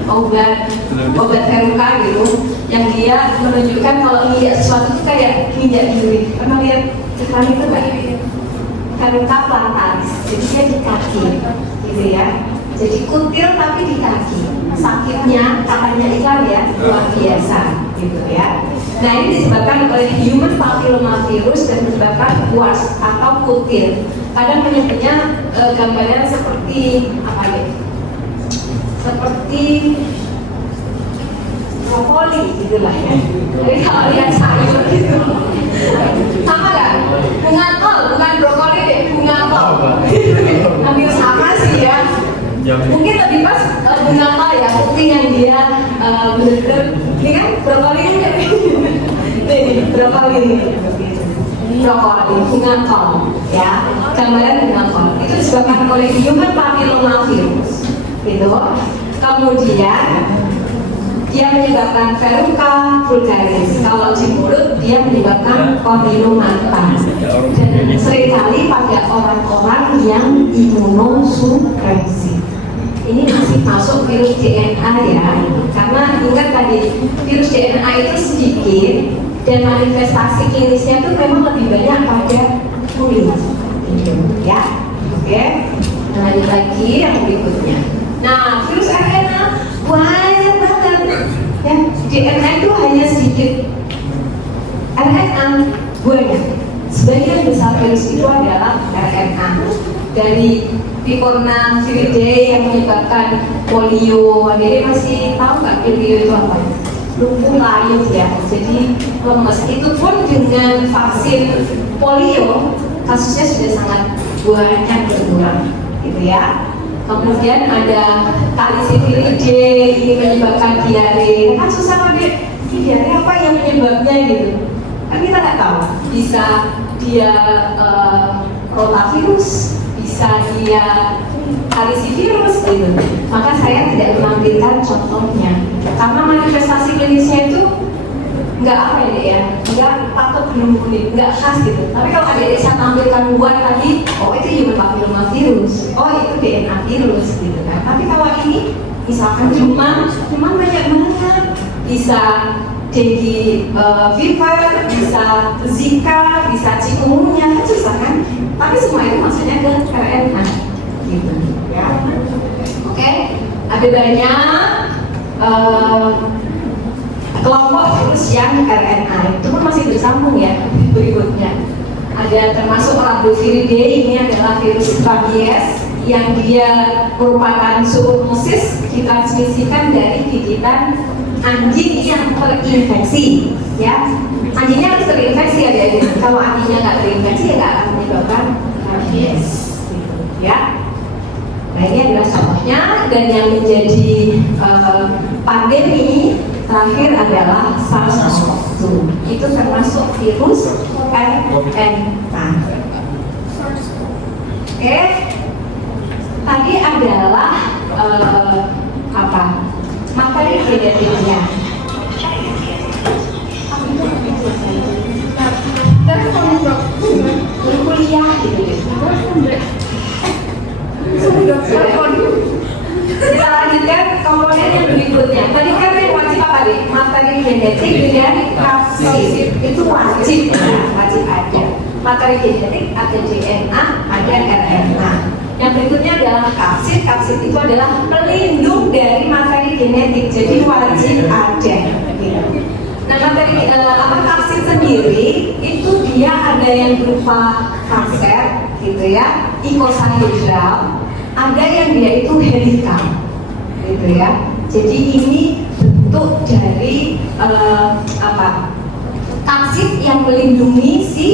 obat verruca gitu, yang dia menunjukkan kalau minyak sesuatu itu kayak minyak duri. Pernah lihat iklan itu nggak? Verruca plantaris, jadi dia di kaki gitu ya. Jadi kutil tapi di kaki, sakitnya katanya iklan ya luar biasa gitu ya. Nah ini disebabkan oleh human papillomavirus dan menyebabkan wart atau kutil. Kadang menyebutnya gambarnya seperti apa ya? Seperti brokoli gitulah ya. Jadi kalau lihat sayur gitu, sama nggak? Bunga kol, bukan brokoli deh, bunga kol. Hampir sama sih ya. Mungkin lebih pas bunga kol ya, putih yang dia bener-bener ini kan brokoli ini. Ini brokoli bunga kol ya, gambaran bunga kol itu disebabkan oleh human papillomavirus gitu. Kemudian dia menyebabkan verruca vulgaris, kalau di mulut dia menyebabkan papillomata, dan seringkali pada orang-orang yang imunosupresif. Ini masih masuk virus DNA ya, karena ingat tadi virus DNA itu sedikit dan manifestasi klinisnya itu memang lebih banyak pada kulit ya. Oke, lanjut lagi yang berikutnya. Nah, virus RNA banyak banget ya. DNA itu hanya sedikit, RNA banyak. Sebagian besar virus itu adalah RNA. Dari Picorna viridae yang menyebabkan polio. Jadi masih tahu nggak polio itu apa? Lumpuh layu ya. Jadi lemes. Itu pun dengan vaksin polio kasusnya sudah sangat banyak berkurang, gitu ya. Kemudian ada Thalassemia ini menyebabkan diare. Kan susah banget, ini diare apa yang menyebabnya gitu? Kan kita nggak tahu. Bisa dia rotavirus, bisa dia Thalassemia gitu. Maka saya tidak menampilkan contohnya, karena manifestasi klinisnya itu nggak apa ya, nggak patut kulit, nggak khas gitu. Tapi kalau adik-adik saya tampilkan buat tadi, oh itu human papillomavirus, oh itu DNA virus gitu kan. Tapi kalau ini misalkan cuma banyak banget, bisa dengue fever, bisa Zika, bisa chikungunya, kan susah kan? Tapi semua itu maksudnya ke RNA gitu ya. Oke, ada banyak kelompok virus yang RNA itu pun masih bersambung ya. Berikutnya ada termasuk Rhabdoviridae, ini adalah virus rabies yang dia merupakan zoonosis, ditransmisikan dari gigitan anjing yang terinfeksi ya. Anjingnya harus terinfeksi ya. Kalau anjingnya nggak terinfeksi ya nggak akan menyebabkan rabies gitu, ya. Nah ini adalah contohnya. Dan yang menjadi pandemi terakhir adalah SARS-CoV-2. Itu termasuk virus RNA. Oke, tadi adalah materi genetiknya. Kuliah gitu. Kita lanjutkan komponen yang berikutnya. Tadi kan yang wajib apa deh? Materi genetik dan kapsid itu wajib, wajib ada. Materi genetik ada DNA, ada RNA. Yang berikutnya adalah kapsid. Kapsid itu adalah pelindung dari materi genetik, jadi wajib ada. Nah materi kapsid sendiri itu dia ada yang berupa kanser, gitu ya, icosahedral. Ada yang dia itu helikal, gitu ya. Jadi ini bentuk dari kapsid yang melindungi si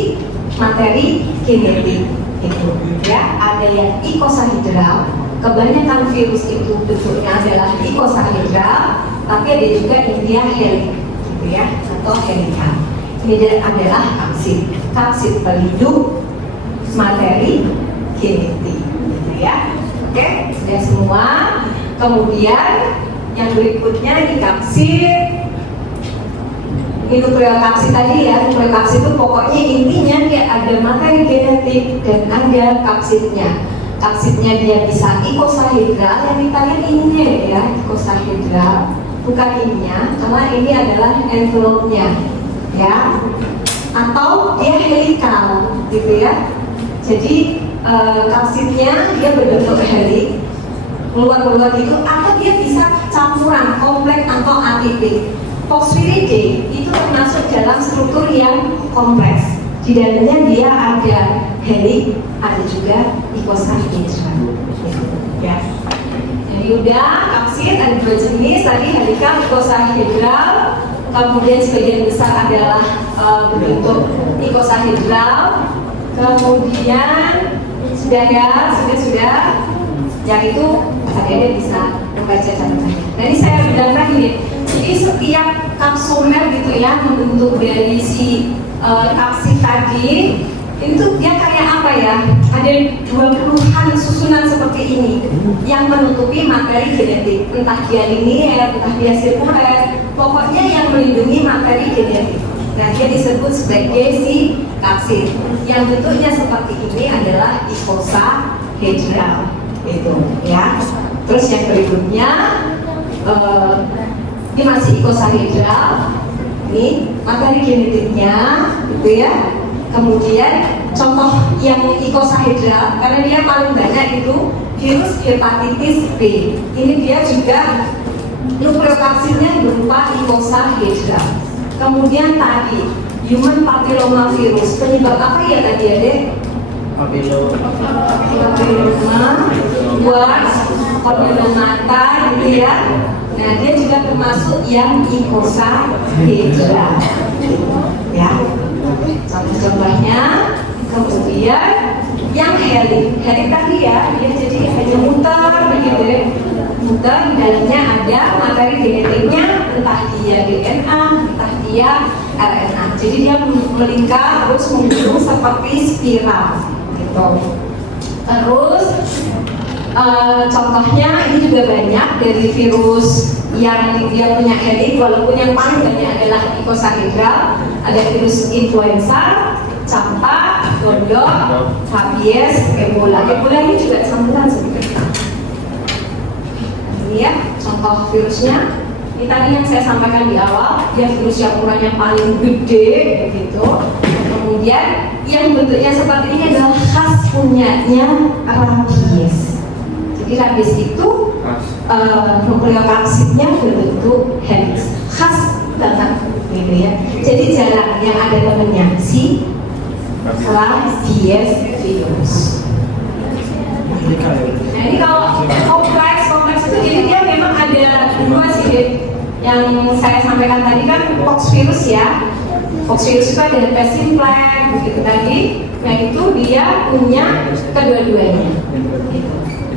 materi genetik, gitu ya. Ada yang icosahedral. Kebanyakan virus itu bentuknya adalah icosahedral, tapi ada juga yang dia helik, gitu ya, atau helikal. Ini adalah kapsid. Kapsid pelindung materi genetik, gitu ya. Oke, sudah semua. Kemudian yang berikutnya di kapsid, ini nukleokapsid tadi ya. Nukleokapsid itu pokoknya intinya dia ada materi genetik dan ada kapsidnya. Kapsidnya dia bisa icosahedral, yang kita lihat ininya ya, icosahedral, bukan ininya, karena ini adalah envelope-nya ya, atau dia helikal, gitu ya. Jadi kapsidnya dia berbentuk helik, keluar gitu, atau dia bisa campuran kompleks atau atipik. Phosphoridae itu termasuk dalam struktur yang kompleks. Di dalamnya dia ada helik, ada juga icosahedral. Ya. Jadi udah kapsid ada dua jenis tadi, helikal, icosahedral. Kemudian sebagian besar adalah berbentuk icosahedral. Kemudian sudah. Yang itu ada bisa membaca catatannya. Nah ini saya bilangkan ini. Jadi setiap kapsomer gitu ya, membentuk dari si kapsid tadi, itu dia kayak apa ya? Ada 20-an susunan seperti ini yang menutupi materi genetik. Entah dia linear, entah dia sirkuler, pokoknya yang melindungi materi genetik. Nah dia disebut sebagai si kapsid. Yang bentuknya seperti ini adalah icosahedral, gitu ya. Terus yang berikutnya ini masih icosahedral. Ini materi genetiknya, gitu ya. Kemudian contoh yang icosahedral, karena dia paling banyak itu virus hepatitis B. Ini dia juga Nukleokapsidnya berupa icosahedra. Kemudian tadi human papillomavirus, penyebab apa ya tadi Adek? Papilloma, buas, papillomata gitu ya. Nah dia juga termasuk yang icosahedra ya. Contoh-contohnya. Kemudian yang helik tadi ya, dia jadi hanya muter begitu ya. Muter, di dalamnya ada materi genetiknya, entah dia DNA, entah dia RNA. Jadi dia melingkar terus menggunung seperti spiral gitu. Terus contohnya ini juga banyak dari virus yang dia punya helik, walaupun yang paling banyak adalah icosahedral. Ada virus influenza, campak, gondok, rabies, Ebola. Ebola ini juga campuran sebenarnya. Ini ya, contoh virusnya. Ini tadi yang saya sampaikan di awal, dia virus yang ukurannya paling gede, begitu. Kemudian yang bentuknya seperti ini adalah khas punyanya rabies. Jadi rabies itu nukleokapsidnya berbentuk helix, khas banget, gitu ya. Jadi jarang yang ada temennya si rabies virus. Nah ini kalau kompleks itu jadi dia memang ada dua sih yang saya sampaikan tadi kan pox virus ya. Pox virus itu ada herpes simplex begitu tadi. Nah itu dia punya kedua-duanya.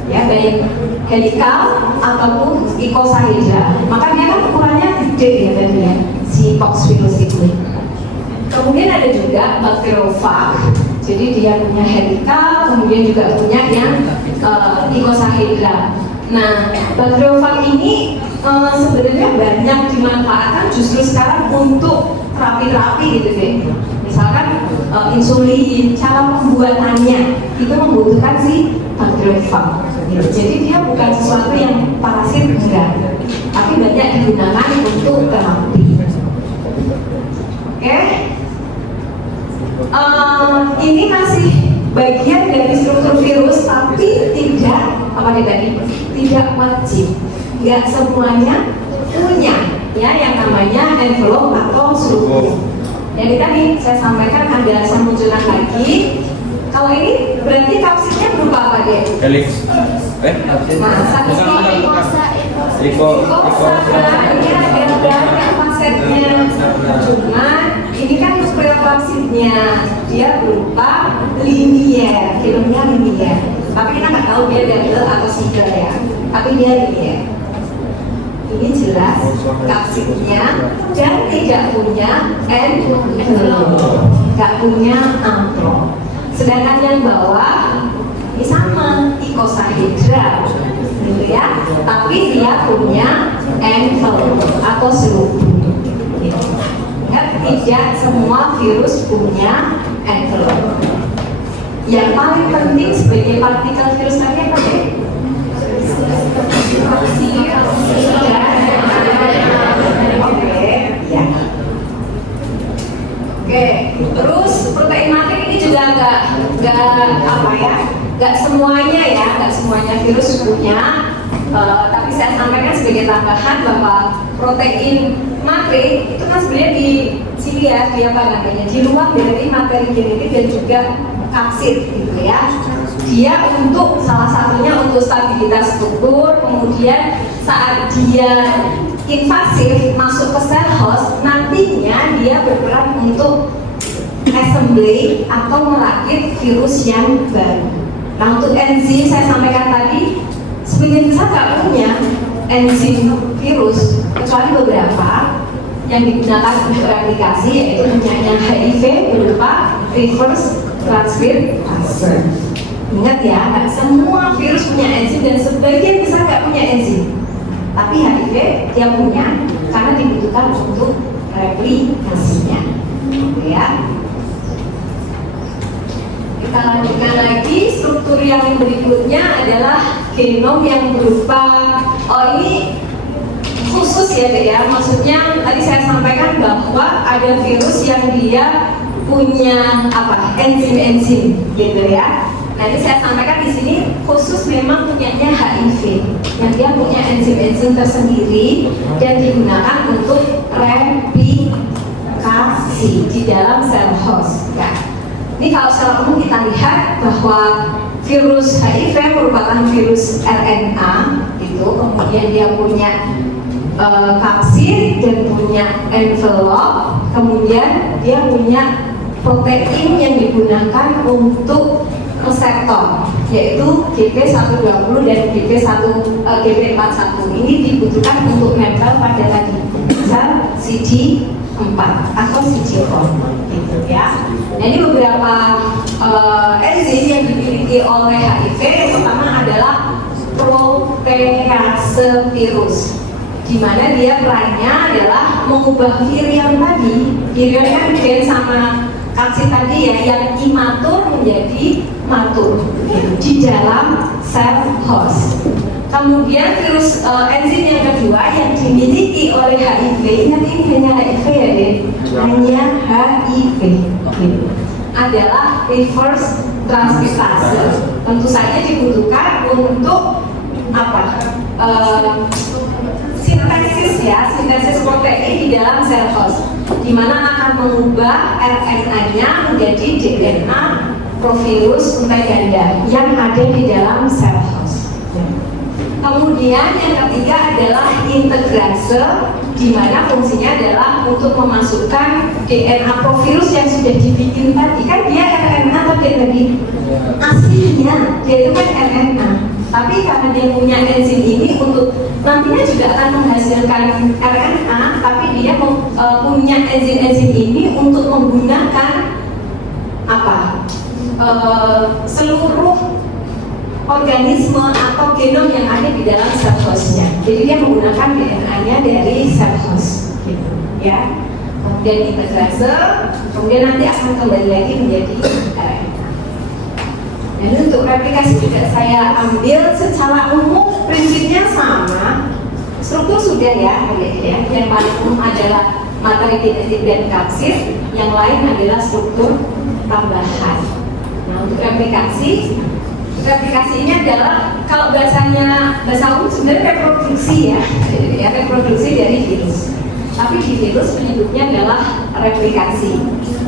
Ya baik helikal ataupun icosahedra. Maka dia kan ukurannya gede ya tadi ya si pox virus itu. Kemudian ada juga bacteriophage. Jadi dia punya helikal, kemudian juga punya yang icosahedra. Nah, bacteriophage ini sebenarnya banyak dimanfaatkan justru sekarang untuk terapi-terapi gitu deh. Misalkan insulin, cara pembuatannya itu membutuhkan si bacteriophage. Jadi dia bukan sesuatu yang parasit enggak, tapi banyak digunakan untuk terapi. Oke. Ini masih bagian dari struktur virus, tapi tidak wajib. Nggak semuanya punya ya yang namanya envelope atau struktur. Jadi tadi saya sampaikan ada semunculan lagi. Kalau ini berarti kapsidnya berupa apa dia? Helix. Masa ini ini ada banyak fasetnya. Cuma ini kan nukleokapsidnya dia berupa linier, filmnya linier. Tapi kita nggak tahu dia double atau single ya. Tapi dia linier. Ini jelas kapsidnya dan tidak punya envelope, nggak punya amplop. Sedangkan yang bawah ini sama icosahedra, gitu ya. Tapi dia punya envelope atau selubung. Gitu. Tidak semua virus punya envelope. Yang paling penting sebagai partikel virus tadi apa ya? Oke, terus protein matrik ini juga nggak semuanya virus punya. Tapi saya sampaikan sebagai tambahan bahwa protein matrik itu kan sebenarnya di sini ya, di luar dari materi genetik dan juga kapsid gitu ya. Dia untuk salah satunya untuk stabilitas struktur, kemudian saat dia invasif masuk ke sel host, nantinya dia berperan untuk assembly atau merakit virus yang baru. Nah untuk enzim saya sampaikan tadi, sebagian besar nggak punya enzim virus, kecuali beberapa yang digunakan untuk replikasi, yaitu punyanya HIV berupa reverse transcriptase. Ingat ya, nggak semua virus punya enzim dan sebagian besar nggak punya enzim. Tapi HIV dia punya karena dibutuhkan untuk replikasinya. Oke ya. Kita lanjutkan lagi, struktur yang berikutnya adalah genom yang berupa, ini khusus ya Dek ya, maksudnya tadi saya sampaikan bahwa ada virus yang dia punya enzim-enzim gitu ya. Nanti saya sampaikan di sini khusus memang punyanya HIV, yang dia punya enzim-enzim tersendiri dan digunakan untuk replikasi di dalam sel host. Ya. Ini kalau secara umum kita lihat bahwa virus HIV merupakan virus RNA, gitu. Kemudian dia punya kapsid dan punya envelope, kemudian dia punya protein yang digunakan untuk reseptor, yaitu GP120 dan GP41. Ini dibutuhkan untuk nempel pada tadi sel CD4 atau CD4, gitu ya. Nah, ini beberapa enzim yang dimiliki oleh HIV. Yang pertama adalah protease virus, di mana dia perannya adalah mengubah virion tadi. Virion kan gen sama kapsid tadi ya, yang imatur menjadi matur di dalam sel host. Kemudian virus enzim yang kedua yang dimiliki oleh HIV, ingat ini hanya HIV ya deh, hanya HIV, adalah reverse transkriptase. Tentu saja dibutuhkan untuk apa? Sintesis protein di dalam sel host, di mana akan mengubah RNA-nya menjadi DNA provirus untai ganda yang ada di dalam sel host. Kemudian yang ketiga adalah integrase, di mana fungsinya adalah untuk memasukkan DNA provirus yang sudah dibikin tadi. Kan dia RNA atau tadi aslinya dia itu kan RNA. Tapi karena dia punya enzim ini untuk nantinya juga akan menghasilkan RNA, tapi dia punya enzim-enzim ini untuk menggunakan apa? Seluruh organisme atau genom yang ada di dalam sel hostnya. Jadi dia menggunakan DNA-nya dari sel host, gitu, ya. Kemudian integrase, kemudian nanti akan kembali lagi menjadi RNA. Dan untuk replikasi juga saya ambil secara umum prinsipnya sama, struktur sudah ya. Yang paling umum adalah materi genetik dan kapsid, yang lain adalah struktur tambahan. Nah, untuk replikasi ini adalah kalau bahasa umum sebenarnya reproduksi ya, reproduksi dari virus. Tapi di virus penyebutnya adalah replikasi.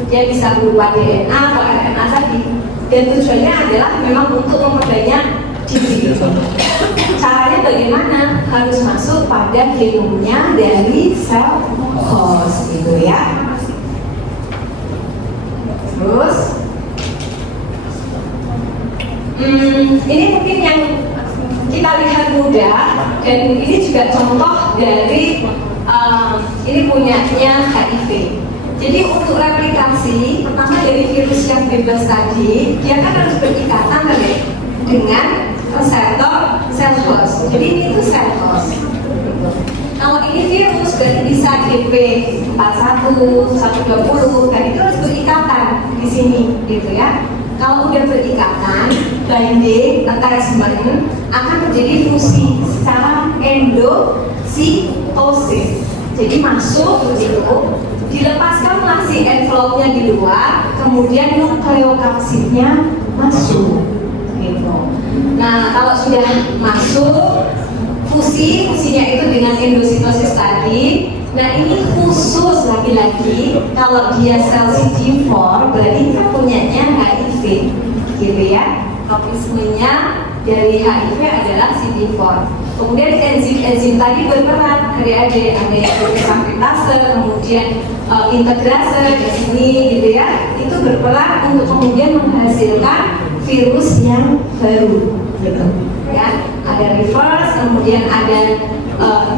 Dia bisa berupa DNA atau RNA tadi. Dan tujuannya adalah memang untuk memperbanyak diri. Caranya bagaimana? Harus masuk pada genomnya dari sel host, gitu ya. Terus ini mungkin yang kita lihat mudah, dan ini juga contoh dari ini punyanya HIV. Jadi untuk replikasi, pertama dari virus yang bebas tadi, dia kan harus berikatan dengan reseptor sel host. Jadi ini itu sel host. Kalau ini virus berarti bisa GP41, 120, dan itu harus berikatan di sini, gitu ya. Kalau udah berikatan, binding attachment akan terjadi fusi secara endositosis. Jadi masuk begitu, dilepaskanlah si envelope-nya di luar, kemudian nukleokapsidnya masuk, gitu. Nah, kalau sudah masuk, fusinya itu dengan endositosis tadi. Nah, ini khusus lagi-lagi kalau dia sel CD4 berarti kita punyanya HIV, gitu ya. Topismenya dari HIV adalah CD4. Kemudian enzim tadi berperan, ada yang transkriptase, kemudian integrase di sini, gitu ya. Itu berperan untuk kemudian menghasilkan virus yang baru, gitu ya. Ada reverse, kemudian ada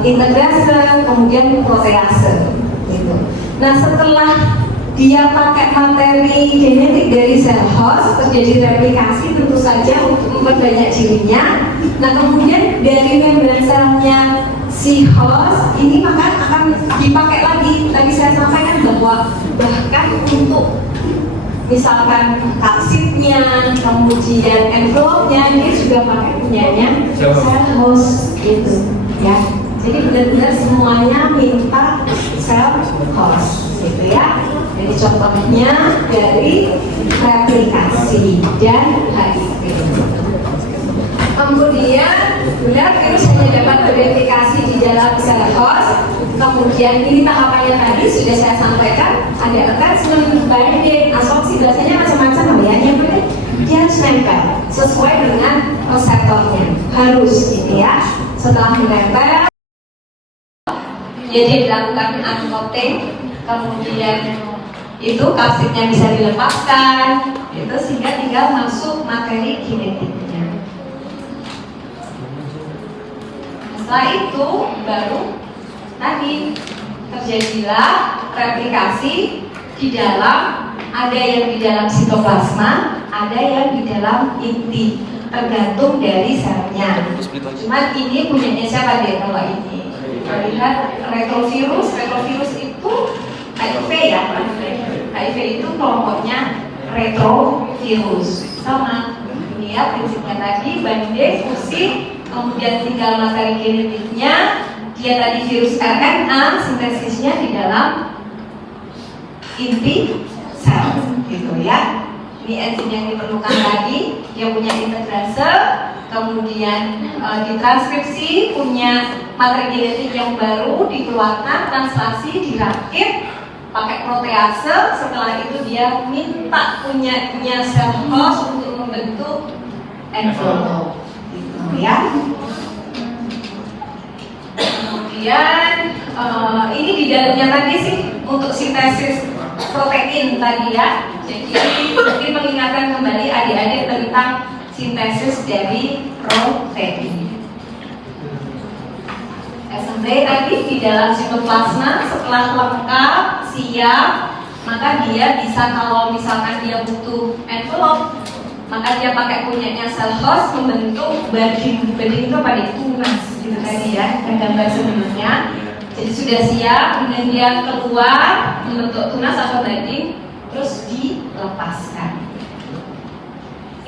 integrase, kemudian protease, gitu. Nah, setelah dia pakai materi genetik dari sel host, terjadi replikasi tentu saja untuk memperbanyak dirinya. Nah, kemudian dari membran selnya si host ini maka akan dipakai lagi. Tadi saya sampaikan bahwa bahkan untuk misalkan kapsidnya, kemudian envelope-nya, dia juga pakai punyanya sel host, gitu ya. Jadi benar-benar semuanya minta sel host. gitu ya. Jadi contohnya dari replikasi dan HIV. Kemudian benar virus hanya dapat bereplikasi di dalam sel host. Kemudian ini tahapannya tadi sudah saya sampaikan, ada attachment, binding, asopsi, biasanya macam-macam ya. Yang penting dia harus nempel sesuai dengan reseptornya, harus gitu ya. Setelah menempel, jadi dilakukan uncoating, kemudian itu kapsidnya bisa dilepaskan, itu sehingga tinggal masuk materi genetiknya. Setelah itu baru tadi terjadilah replikasi di dalam, ada yang di dalam sitoplasma, ada yang di dalam inti, tergantung dari selnya. Cuman ini punyanya siapa deh kalau ini? Kita lihat retrovirus itu HIV ya. HIV itu kelompoknya retrovirus. Sama. Ini ya prinsipnya tadi, banding, fusi, kemudian tinggal materi genetiknya. Dia tadi virus RNA, sintesisnya di dalam inti sel, gitu ya. Ini enzim yang diperlukan tadi, dia punya integrase, kemudian ditranskripsi, punya materi genetik yang baru, dikeluarkan, translasi, dirakit, pakai protease. Setelah itu dia minta punyanya sel host untuk membentuk envelope, gitu ya. Kemudian ini di dalamnya tadi sih untuk sintesis protein tadi ya. Jadi mengingatkan kembali adik-adik tentang sintesis dari protein. Assembly tadi di dalam sitoplasma, setelah lengkap siap, maka dia bisa, kalau misalkan dia butuh envelope, maka dia pakai punyanya sel host membentuk bading. Bading itu apa? Tunas gitu tadi ya, yang gambar sebelumnya. Jadi sudah siap, kemudian dia keluar membentuk tunas atau bading, terus dilepaskan.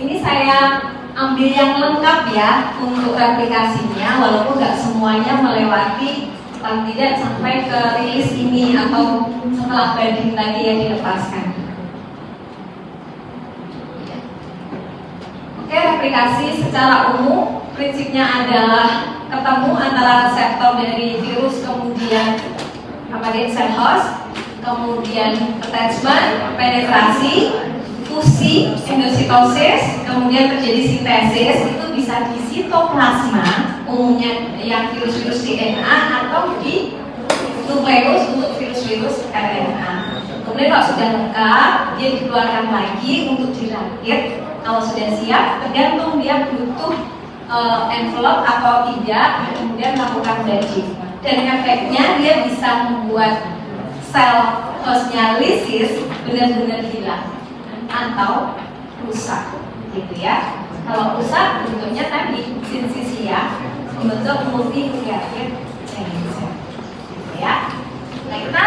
Ini saya ambil yang lengkap ya untuk replikasinya, walaupun nggak semuanya melewati, paling tidak sampai ke rilis ini atau setelah bading tadi yang dilepaskan. Oke, replikasi secara umum prinsipnya adalah ketemu antara reseptor dari virus, kemudian sel host, kemudian attachment, penetrasi, fusi, endositosis, kemudian terjadi sintesis. Itu bisa di sitoplasma, umumnya yang virus-virus DNA, atau di nukleus untuk virus-virus RNA. Kemudian kalau sudah lengkap, dia dikeluarkan lagi untuk dirakit. Kalau sudah siap, tergantung dia butuh envelope atau tidak, kemudian melakukan bading. Dan efeknya dia bisa membuat sel hostnya lisis benar-benar hilang atau rusak, gitu ya. Kalau rusak bentuknya tadi sinsisia, membentuk multinukleotid chain, gitu ya. Nah, kita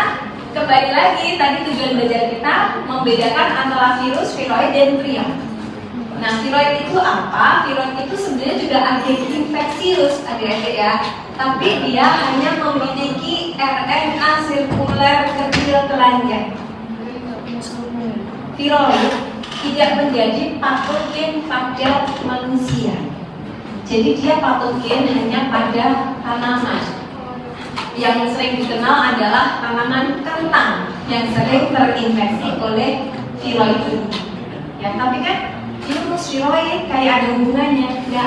kembali lagi tadi tujuan belajar kita membedakan antara virus, viroid, dan prion. Nah, viroid itu apa? Viroid itu sebenarnya juga agen infeksius, adik-adik ya. Tapi dia hanya memiliki RNA sirkuler kecil telanjang. Viroid tidak menjadi patogen pada manusia. Jadi dia patogen hanya pada tanaman. Yang sering dikenal adalah tanaman kentang yang sering terinfeksi oleh viroid ini. Ya, tapi kan virus viroid kayak ada hubungannya? Nggak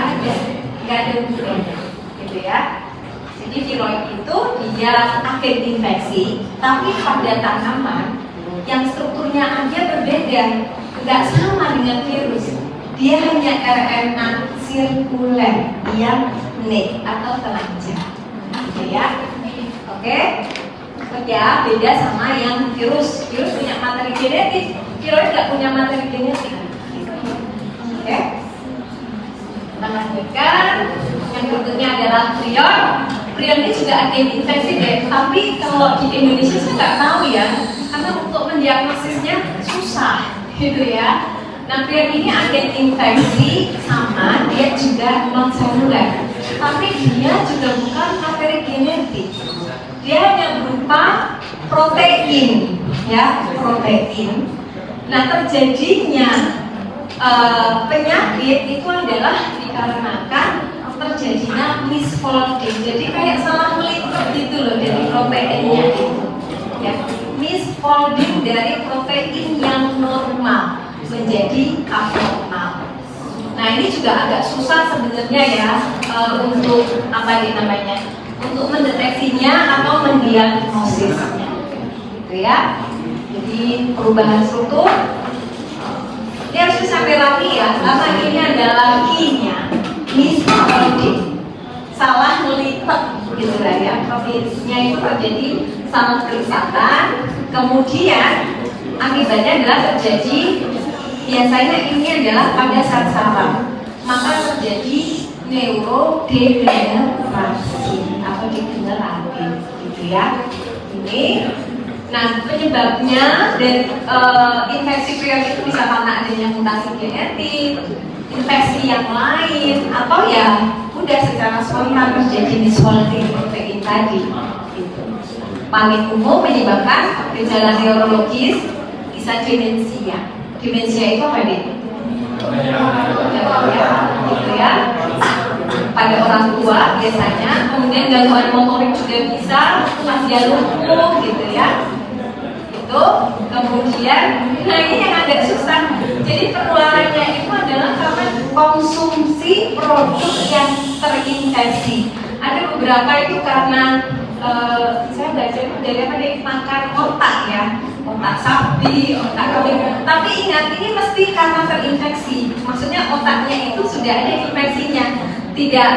ada hubungannya, gitu ya. Jadi viroid itu dia agen infeksi, tapi pada tanaman yang strukturnya aja berbeda, nggak sama dengan virus. Dia hanya RNA sirkuler yang nek atau telanjang, gitu ya. Oke, ya beda sama yang virus. Virus punya materi genetik, viroid nggak punya materi genetik. Oke, kita lanjutkan. Yang berikutnya adalah prion. Prion ini juga agen infeksi deh, tapi kalau di Indonesia saya nggak tahu ya, karena untuk mendiagnosisnya susah, gitu ya. Nah, prion ini agen infeksi, sama dia juga non seluler, tapi dia juga bukan materi genetik. Dia hanya berupa protein ya protein. Nah, terjadinya penyakit itu adalah dikarenakan terjadinya misfolding. Jadi kayak salah melipat gitu loh dari proteinnya itu. Ya, misfolding dari protein yang normal menjadi abnormal. Nah, ini juga agak susah sebenarnya ya untuk apa namanya? Untuk mendeteksinya atau mendiagnosisnya. Gitu ya. Jadi perubahan struktur ini harus sampai lagi ya, karena ini adalah key-nya misfolding, salah melipat gitu lah ya. Proteinnya itu terjadi salah kelipatan, kemudian akibatnya adalah terjadi biasanya ini adalah pada saraf, maka terjadi neurodegenerasi atau degeneratif gitu ya. Ini nah, penyebabnya dari infeksi prion itu bisa karena adanya mutasi genetik, infeksi yang lain, atau ya udah secara spontan terjadi misfolding protein tadi. Gitu. Paling umum menyebabkan gejala neurologis bisa demensia. Demensia itu apa nih? Gitu ya. Pada orang tua biasanya, kemudian gangguan motorik juga bisa, dia lumpuh gitu ya. Kemudian, nah ini yang agak susah. Jadi penularannya itu adalah karena konsumsi produk yang terinfeksi. Ada beberapa itu karena saya belajar itu dari apa nih, makan otak ya, otak sapi, otak kambing. Tapi ingat ini mesti karena terinfeksi. Maksudnya otaknya itu sudah ada infeksinya. Tidak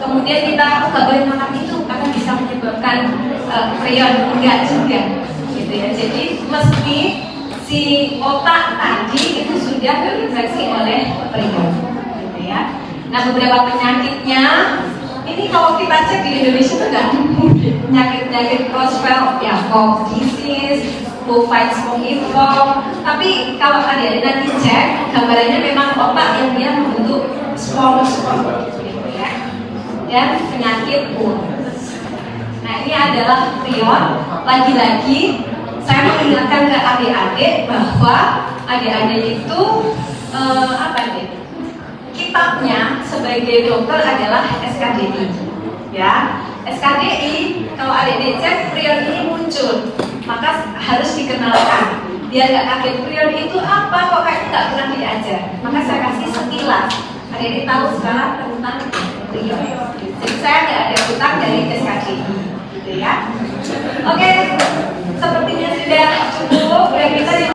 kemudian kita nggak boleh makan itu karena bisa menyebabkan prion, enggak juga. Gitu ya. Jadi mesti si otak tadi itu sudah terinfeksi oleh prion, gitu ya. Nah, beberapa penyakitnya ini kalau kita cek di Indonesia itu nggak penyakit Creutzfeldt ya, Koch disease, Buffet spongiform. Tapi kalau ada nanti cek gambarannya memang otak yang dia membentuk spons, gitu ya. Dan penyakit urus. Nah, ini adalah prion. Lagi-lagi saya mengingatkan ke adik-adik bahwa adik-adik itu apa nih? Kitabnya sebagai dokter adalah SKDI, ya. SKDI kalau adik-adik cek prion ini muncul, maka harus dikenalkan. Biar nggak kaget prion itu apa, kok kayaknya nggak pernah diajar. Maka saya kasih sekilas, adik-adik tahu sekarang tentang prion. Jadi saya nggak ada hutang dari SKDI, gitu ya. Oke, sepertinya sudah cukup.